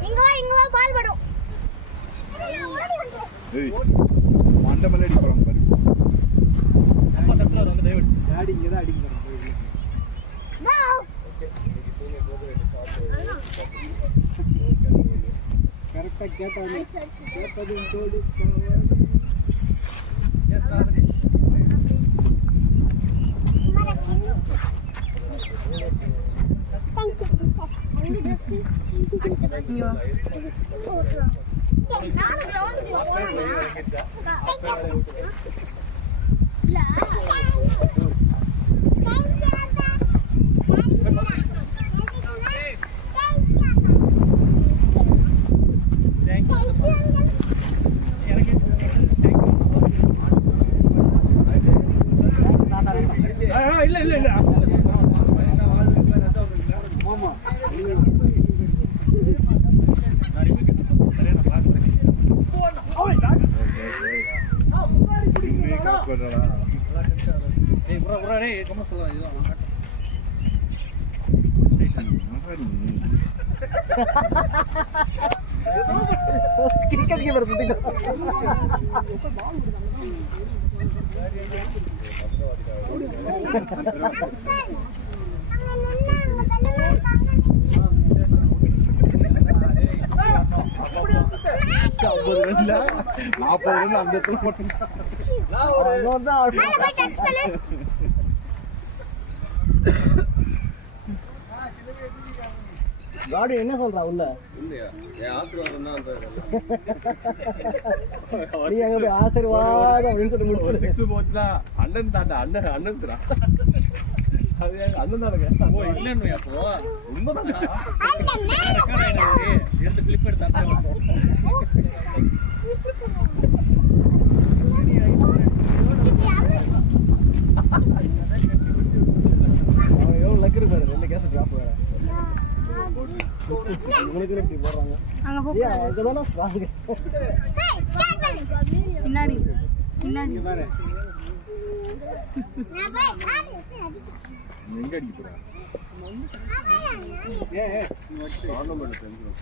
இவங்கள இங்க வா பால் படும். ஏய் மண்ட மேல அடி போறாங்க பாரு டாடி இங்க தான் அடிக்கிறாங்க. கரெக்டா கேட்டாங்க. கேட்டதும் போடு. கிரிக்கெட் கீப்பர் சுத்திட்டான். காடி என்ன சொல்றா உள்ள? நீ அங்க போய் ஆசீர்வாதம் அப்படின்னு சொல்லி முடிச்சு 6 போச்சுனா அண்ணன் தாண்டா அண்ணன் அண்ணன் தரா அது அண்ணன் தானங்க. ஓ இல்லன்னு அப்போ உண்மைதானா? எடுத்து கிளிப் எடுத்து எவ்வளவு லக்கு இருக்கு பாரு. 2 கேஸ் டிராப் வேற. உங்களுக்கு எப்படி போடுறாங்க? அங்க போ. ஏய் அதுதான ஸ்ட்ராங். பின்னாடி பின்னாடி பாரு. எங்க அடிக்க போறா? ஏய் ஆர்னமெண்ட் தெரிஞ்சிரும்.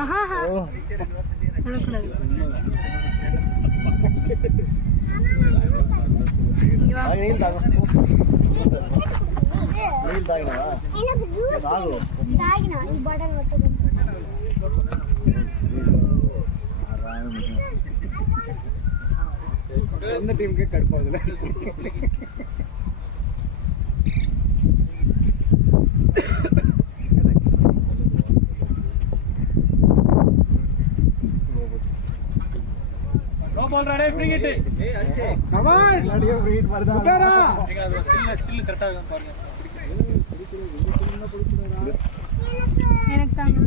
ஆஹா விடக்கூடாது. இங்க வா. நீல் தாங்க நீல் தாங்கடா எனக்கு ஜூஸ் தாகினா இந்த பாட்டில் மட்டும் சொந்த டீமுக்கே கடுப்பாகுதுல. No ball ready free hit. ஏய் அரிசி கமான் அடியே ஃப்ரீ ஹிட் வருதா உட்காரா. நீங்க அது சில்லு கரெக்ட்டா பாருங்க. எனக்கு தாங்க.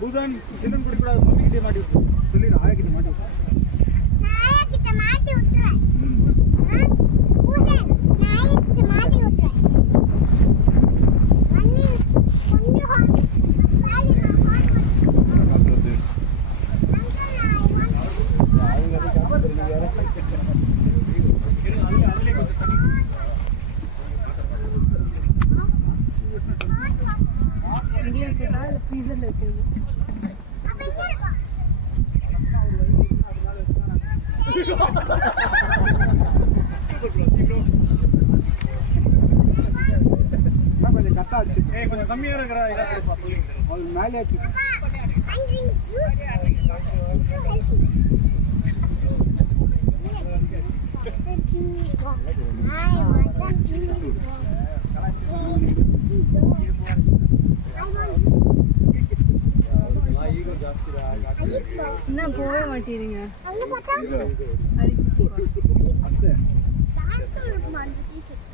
பூதன் சில்லுன்னு குடிக்கூடாது. மம்மிக்கிட்டே மாட்டி விட்டு சொல்லி ஆயாக்கிட்ட மாட்டி விட்டு நாயகிட்ட மாட்டி விட்டுறேன். பூசன் நாயகிட்ட மாட்டி விட்டுறேன். மண்ணி கொஞ்சம் ஹார்ட் வாலி நான் ஹார்ட் காத்துறது இங்கே வைக்கிறதா இல்லை ஃப்ரீசரில் வைக்கிறது? கொஞ்சம் கட்டா அடிச்சு ஏய் கொஞ்சம் கம்மியா இருக்கறா இதா கொடுப்பா சொல்லுங்க. அது மேலே அடிச்சு I'm drinking juice. It's so healthy. I want some juice. என்ன போகவே மாட்டேறீங்க. அங்க பார்த்தா அத்தை டான்ஸ் இருக்குமா அந்த டீ-ஷர்ட்?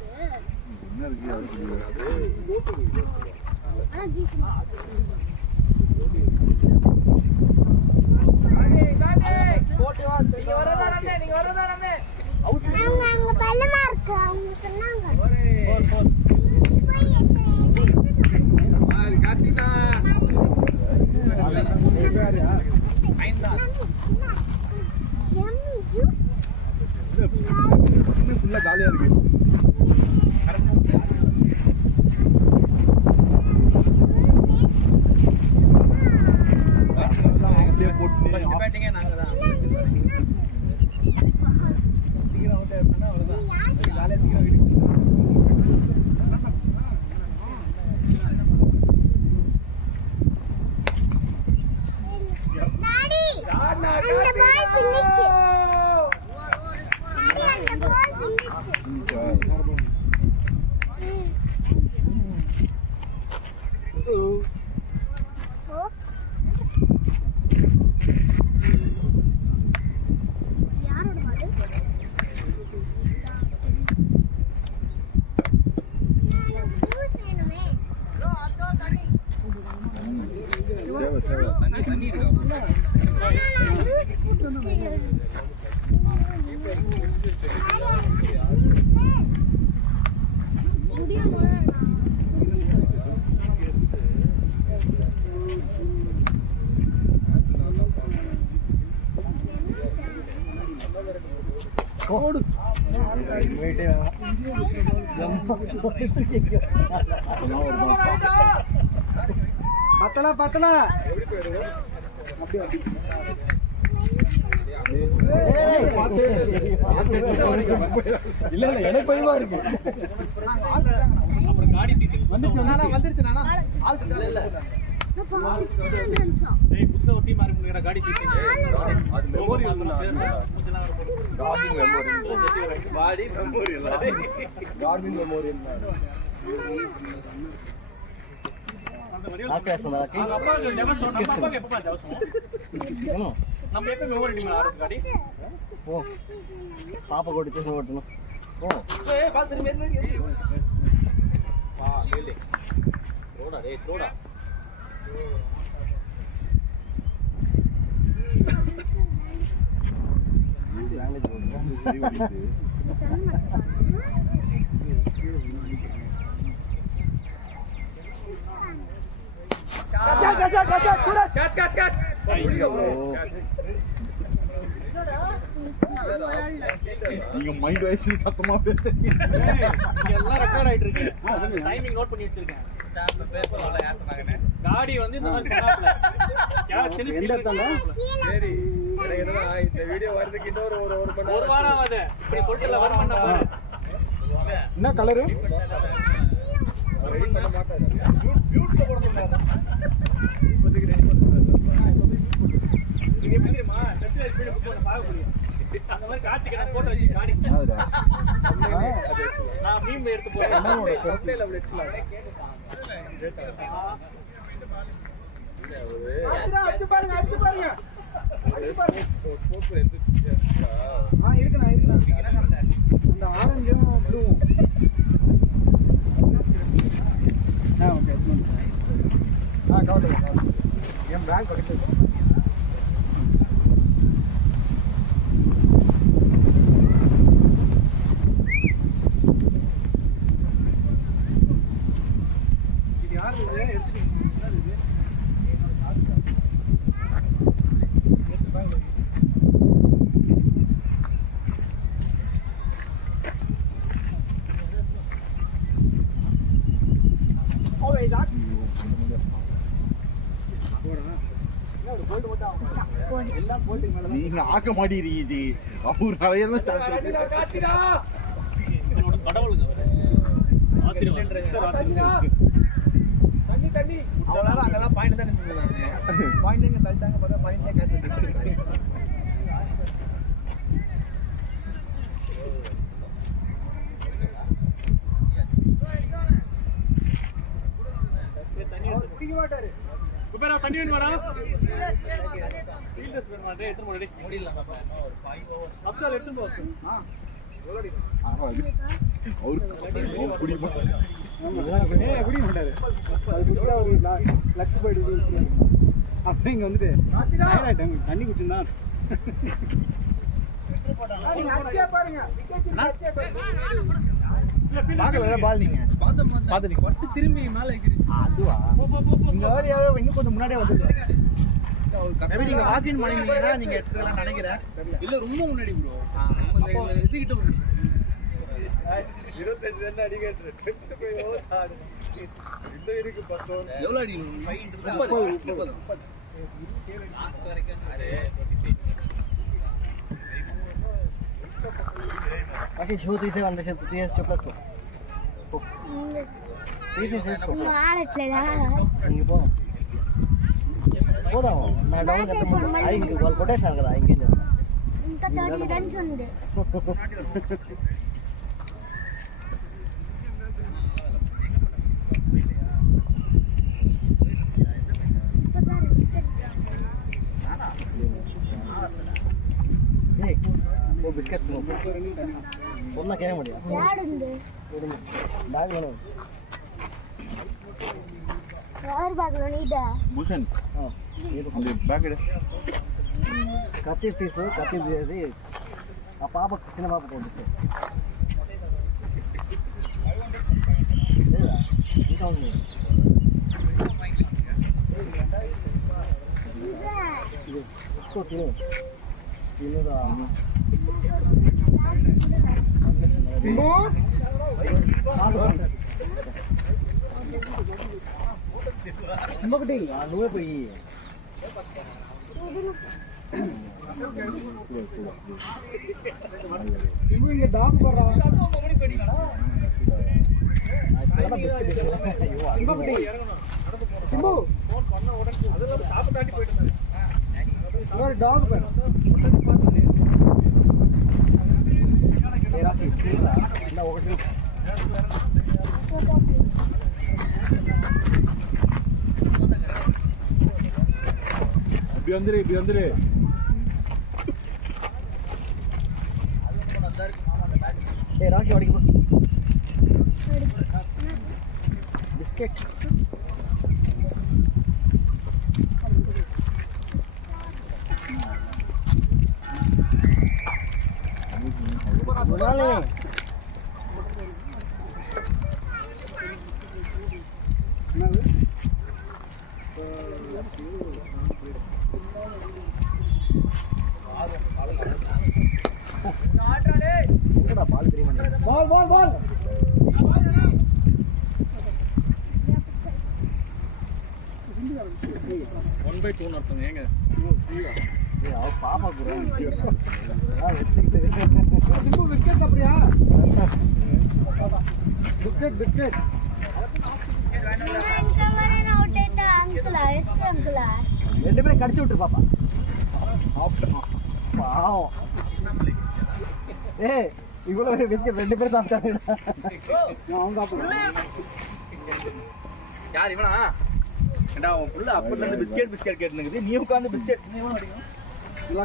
என்ன இருக்கு யாருக்கு ஆனா ஜூஸ் அங்க பள்ளமா இருக்கு அவங்க சொன்னாங்க. நீ போய் கார்த்திகா ஷம்மி ஜூஸ் இன்னும் ஃபுல்லா காலியா இருக்கு. அப்படியே போட்டு பேட்டிங்கே நாங்க தான். சீக்கிரம் அவுட் ஆயிடுனா அவ்வளவுதான். காலையில சீக்கிரம் வீட்டுக்கு டாடி அந்த பால் பின்னிச்சு. டாடி அந்த பால் பின்னிச்சு. யாரோட பால்? எனக்கு ஜூஸ் வேணுமே. சேவை சேவை தண்ணி இருக்கா? நான் ஜூஸ் குடிக்கிறேன். வெயிட்டே பத்தல பத்தல இல்ல இல்ல எனக்கு பயமா இருக்கு. அப்புறம் காடி சீசன் வந்துருச்சு நானா ஆள் இல்ல நான் 16 நிமிஷம். ஏய் புதுசா ஒரு டீம் ஆரம்பிக்கிற காடி சீசன். அது மெமோரி மூச்சலாம் பாடி மெமோரி இல்ல கார்வின் மெமோரியல் ஆகாசம் நாக்கி அப்பா டெவஸ் நம்ம அப்பா எப்ப டெவஸ் ஏனோ நம்ம எப்ப மெமோரி டீம் ஆரம்பிக்கிற காடி ஓ பாப்பா கூட சேஸ் ஓட்டணும் ஓ ஏய் பாத்து மெமோரி வா லேலே ரோடா டேய் ரோடா நீங்க மைண்ட் வைஸ் சத்தமா பேசுறீங்க. எல்லாம் ரெக்கார்ட் ஆயிட்டு இருக்கு. டைமிங் நோட் பண்ணி வச்சிருக்கேன். காடி வந்து இந்த மாதிரி பண்ணாப்ல. யார் செல்ஃபி எந்த இடத்துல? சரி. இந்த வீடியோ வரதுக்கு இன்னொரு ஒரு வாரம் ஆகுது. இப்படி சொல்லிட்டு வர பண்ண போறேன். என்ன கலரு? மியூட்ல போடுறேன். நீங்க எப்படி தெரியுமா? டெஸ்ட் ஸ்பீட் போட்டு பார்க்க முடியும். அந்த மாதிரி காட்டிக்கு நான் போட்டோ வச்சு காடி. நான் மீம் எடுத்து போறேன். கம்பெனில வெச்சலாம். அடிச்சு பாருங்க. போட்டோ எடுத்து இருக்குண்ணா. அந்த ஆரஞ்சும் ப்ளூவும். ஓகே. கவுண்ட். என் பேங்க் பக்கத்துல. நீங்க ஆக்க மாட்டேங்கிறீங்க. அவர் நிறைய அவ்வளோ அங்கதான் பாயிண்ட் தான் நிற்கிறாங்க. பாயிண்ட் எங்க தள்ளிட்டாங்க பார்த்தா பாயிண்டே கேட்க. தண்ணி வேணும் மேடம். எடுத்து முடியலாம். அப்சால் எடுத்து போ. அப்படிங்க வந்துட்டு தண்ணி குடிச்சுதான் பால் நீங்க பாத்துட்டீங்க. திரும்பி மேல அதுவா இந்த ஏரியாவே இன்னும் கொஞ்சம் முன்னாடியே வந்துருக்கு. நீங்க வாக்கின் பண்ணிங்கன்னா நீங்க எடுத்துக்கலாம் நினைக்கிறேன். இல்ல ரொம்ப முன்னாடி ப்ரோ. இதுகிட்ட 25 ரன் அடிக்கிறது. இந்த இருக்கு 10. எவ்வளவு அடிக்கணும்? 30. Okay, show 37 TS plus go. நீங்க போ. போதும். நான் டவுன் கட்ட முடியும். ஐங்க கால் கொட்டேஷன் இருக்குதா? ஐங்க ఇంకా 30 రన్స్ ఉంది. ஏய் ஓ பிஸ்கட்ஸ் சொன்னா கேட்க முடியும். యాడుంది? బ్యాగ్ వేணும். ఎవరి బ్యాగ్ లో నీదా? భూషణ్ అది బ్యాగ్ ఎడ కత్తి పీసు కత్తి చేసి ఆ పాప చిన్న పాప కొడుతుంది. ఇంకా ఉంది. తినురా. ఇంకొకటి నువ్వే పోయి ఇంక డాక్ పడరా. ఇంకొకటి డాగ్ పడ ఒకటి இப்படி வந்துரு. ஏய் ராக்கி ஓடிக்கு போ. பிஸ்கட் முன்னாலே என்னது ரெண்டு பேரும் கடிச்சு விட்டு பாப்பா. பாவம். ஏய் இவ்வளவு பிஸ்கட் ரெண்டு பேரும் சாப்பிட்டாங்க. யார் இவனா? ஏண்டா உன் புள்ள அப்பத்துல இருந்து பிஸ்கட் கேட்டுனுக்குது. நீ உட்கார்ந்து பிஸ்கட் நீ எவன அடிக்கும்?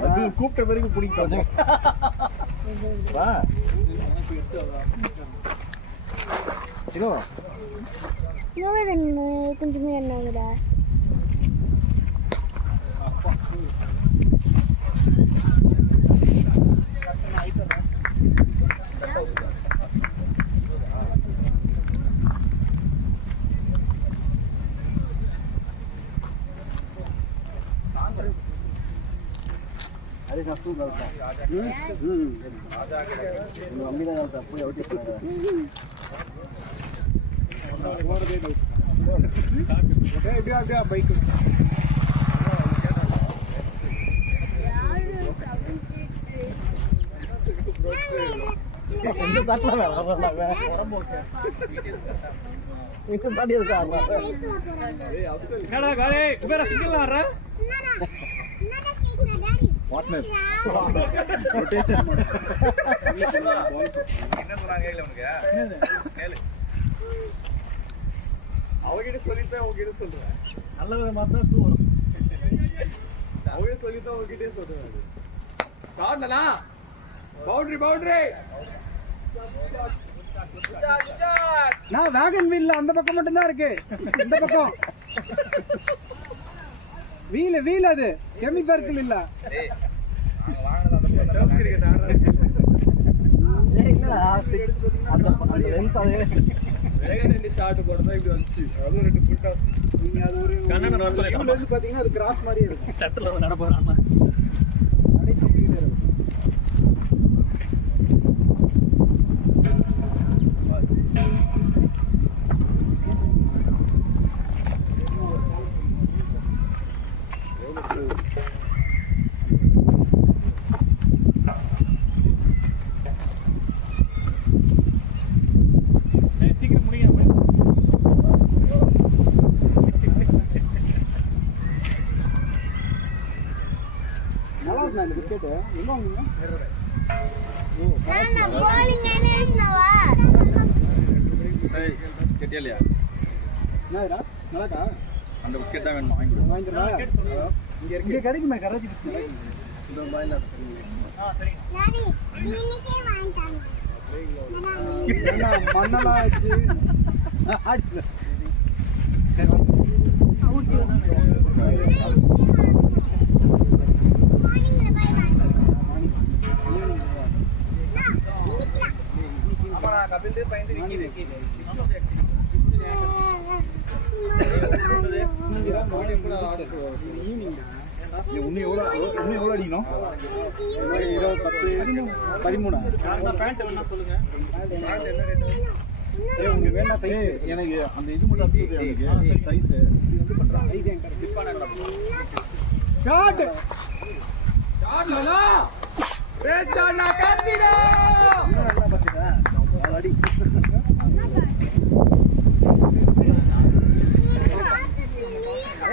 அது கூப்பிட்ட பிறகு பிடிக்கும். வா இதோ கொஞ்சம் என்னங்கடா అది కష్టం కలుగుతా అమ్మిన తప్పు ఎవరికి బైక్ ఎంత తట్ల ఇంకా తడియదు కాదు என்னடா காலே குபேரா சிங்கிள் ஆடுற பார்ட்னர் ரொட்டேஷன் என்ன சொல்றாங்க கேளு உனக்கு கேளு அவகிட்ட சொல்லிட்டேன் உங்ககிட்ட சொல்றேன் நல்ல விதமா தான் ஷூ வரும் அவகிட்ட சொல்லிட்டேன் உங்ககிட்டே சொல்றேன் ஷாட்லனா பவுண்டரி நான் வேகன் வீல்ல அந்த பக்கம் மட்டும் தான் இருக்கு இந்த பக்கம் வீல் அது கெமி சர்க்கிள் இல்ல டேய் நாங்க வாங்குனது அந்த டர்ஃப் கிரிக்கெட் ஆடுறாங்க இல்லடா அந்த லென்த் அது வேக ரெண்டு ஷாட் போடுறதா இப்படி வந்துச்சு அது ரெண்டு ஃபுல் டாஸ் நீங்க அது ஒரு கண்ணன் வர சொல்லி இதுல இருந்து பாத்தீங்கன்னா அது கிராஸ் மாதிரி இருக்கும் சட்டல வந்து நடப்பறாமா சீக்கிரம் முடிங்க நல்லா இருக்கு இந்த பிஸ்கெட் என்ன வாங்குங்க நான் bowling என்னவா ஏய் கேட்டியா என்னடா நல்லாடா அந்த பிஸ்கட் தான் வேணும் வாங்கி கொடு வாங்கிடுறா இங்க கிடைக்குமே கராச்சி பிஸ்கெட் இந்த பாயில டாடி நீனிக்கே வாங்கிட்டாங்க என்ன மண்ணலா ஆச்சு ஆச்சு அப்ப நான் கபில்தே பையன் நிக்கிது இன்னும் எவ்வளோ அடிக்கணும் 13 யாரா பேண்ட் வேணா சொல்லுங்க உங்களுக்கு வேணா சைஸ் எனக்கு அந்த இது மட்டும் அப்படியே எனக்கு சைஸ் இது பண்றேன் ஷாட் ஷாட்லனா பேச்சானா காத்திடா நல்லா பாத்துடா அடி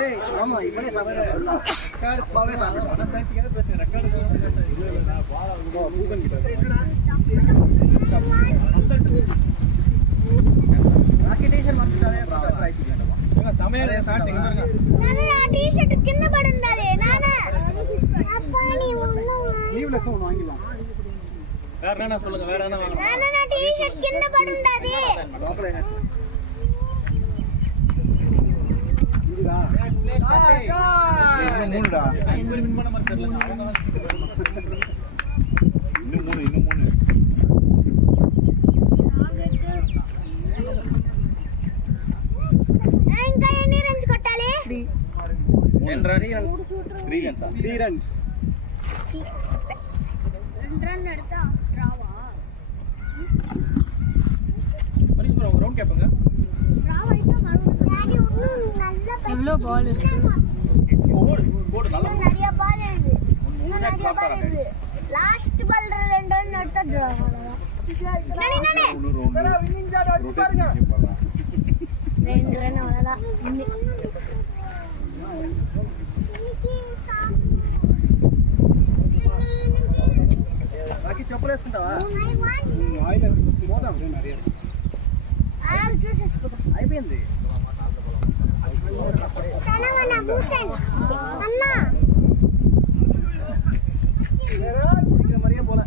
ஏய் ஆமா இப்பனே சாப்பிடுறேன் கார் பாவே சாப்பிடுறேன் நான் சைக்கிளே பேசுறேன் ரெக்கார்ட் நான் பாலா பூகன் கிட்ட రాకెటేషన్ పంపుతారే సమయాలే స్టార్ట్ ఇంగ నాన్న టీ-షర్ట్ కింద పడి ఉండాలి నాన్న అబ్బా నీ లీవ్ లెక్క ஒன்னு வாங்கிடலாம் வேற என்ன சொல்லுங்க வேற என்ன வாங்கணும் నాన్న నా టీ-షర్ట్ కింద పడి ఉండాలి లోపల இதுடா இன்னும் மூணுடா வின் பண்ண மாதிரி தெரியல இன்னும் மூணு ఇంకా ఎన్ని రన్స్ కొట్టాలి 3 3 runs. சி, 2 ரன் எடுத்தா டிராவா? ரவுண்ட் கேட்பங்க டிராவா ஆயிட்டா மறுபடியும் டாடி இன்னும் நல்ல எவ்வளோ பால் இருக்கு? போடு நல்லா இன்னும் நிறைய பால் இருக்கு. இன்னும் நிறைய பால் இருக்கு. லாஸ்ட் பால் 2 ரன் எடுத்தா டிராவா. நடி நடி. 2 ரன் அவ்வளவுதான். బాకి చెప్పులు వేసుకుంటావా అయిపోయింది మరిగా పోలే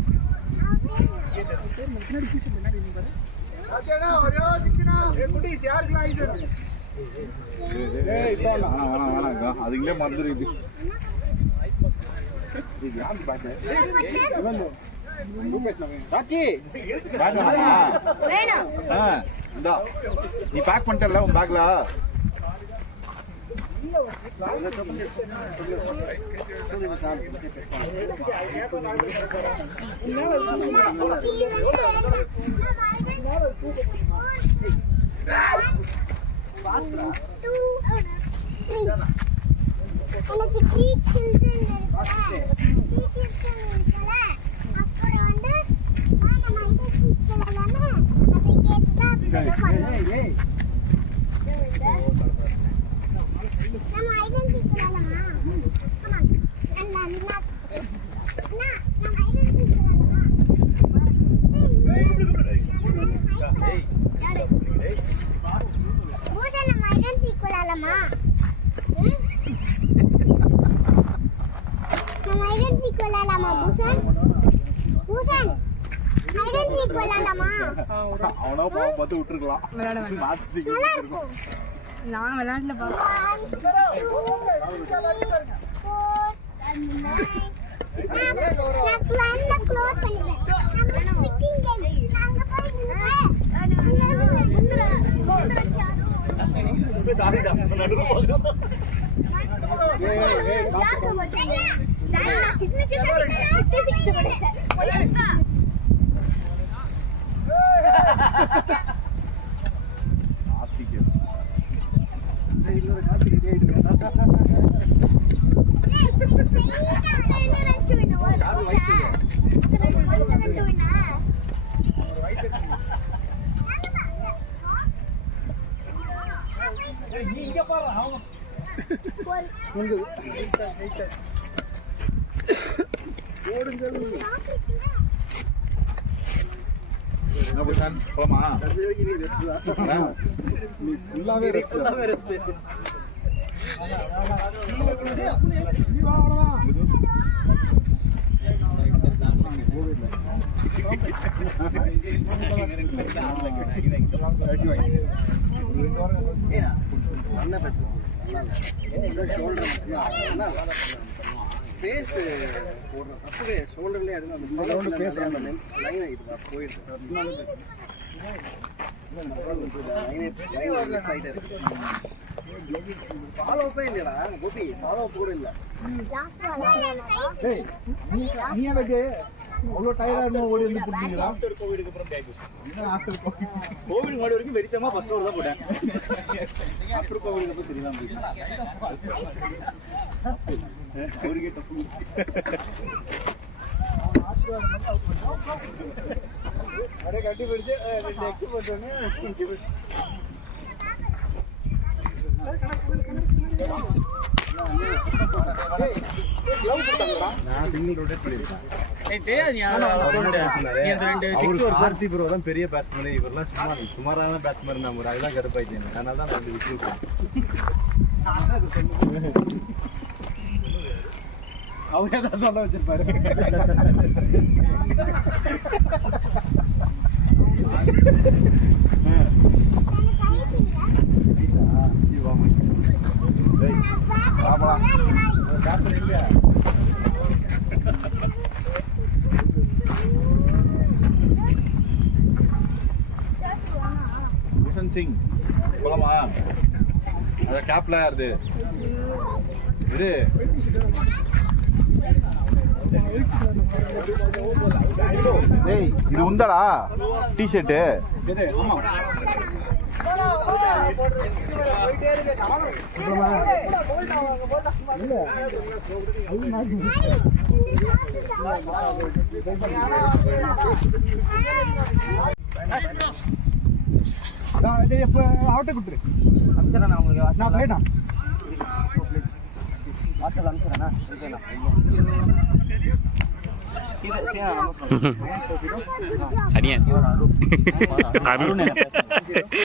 அதுங்களே மறந்துருக்கு ராக்கி இந்தா நீ பேக் பண்ணிட்டல உன் பேக்ல எனக்கு 3 children இருக்குல்ல அப்புறம் வந்து நம்ம இது சீக்கிரமா அதை கேட்டா பண்ணுவோம் நம்ம ஐடென்டி சொல்லலாமா கமான் நம்ம ஐடென்டி சொல்லலாமா பூசா நம்ம ஐடென்டி சொல்லலாமா நம்ம ஐடென்டி சொல்லலாமா பூசன் பூசன் ஐடென்டி சொல்லலாமா அவனோ பாவம் பார்த்து விட்டுருக்கலாம் விளையாட வேண்டாம். மாத்தி நல்லா இருக்கும் நான் விளையாடல பாப்பா. 1 2 3 4 நான் பிளான்ல க்ளோஸ் பண்ணிட்டேன். நம்ம ஸ்பிக்கிங் கேம் நாங்க போய் போமா பேஸ் போடுற தப்பு ஷோல்டர்லயே எடுங்க அந்த லைன் ஆயிடுதா போயிடுது ஃபாலோ அப்பே இல்லடா கோபி ஃபாலோ அப் கூட இல்ல நீ எனக்கு அவ்வளோ டயர்டா இருந்தா ஓடி வந்து புடிச்சீங்களா கோவிடுக்கு அப்புறம் பேக் ஹாஸ்டல் கோவிட் முன்னாடி வரைக்கும் வெறித்தமா ஃபர்ஸ்ட் ஓவர் தான் போட்டேன் அப்புறம் கோவிடுக்கு அப்புறம் தெரியாம அவருக்கே தப்பு அப்படியே கட்டி பிடிச்சு 2 எக்ஸ் போட்டோன்னே நான் சிங்கிள் ரொட்டேட் பண்ணிருக்கேன். அவரு கார்த்தி ப்ரோ தான் பெரிய பேட்ஸ்மேன், இவரெல்லாம் சுமாரான பேட்ஸ்மேன். நம்ம அதுதான் கடுப்பாயிட்டேன். அதனால தான் நான் விட்டு அவரே தான் சொல்ல வச்சிருப்பாரு. பூஷன் சிங் போலாமா? அத கேப்ல யாருது? இரு டேய் இது உண்டடா டிஷர்ட்டு அவட்ட கொடுத்துரு அனுப்பிச்சிடறேன் உங்களுக்கு நான் பிளேட்டா வாட்ஸ்அப் அனுப்பிச்சிடறேண்ணா அடியேன்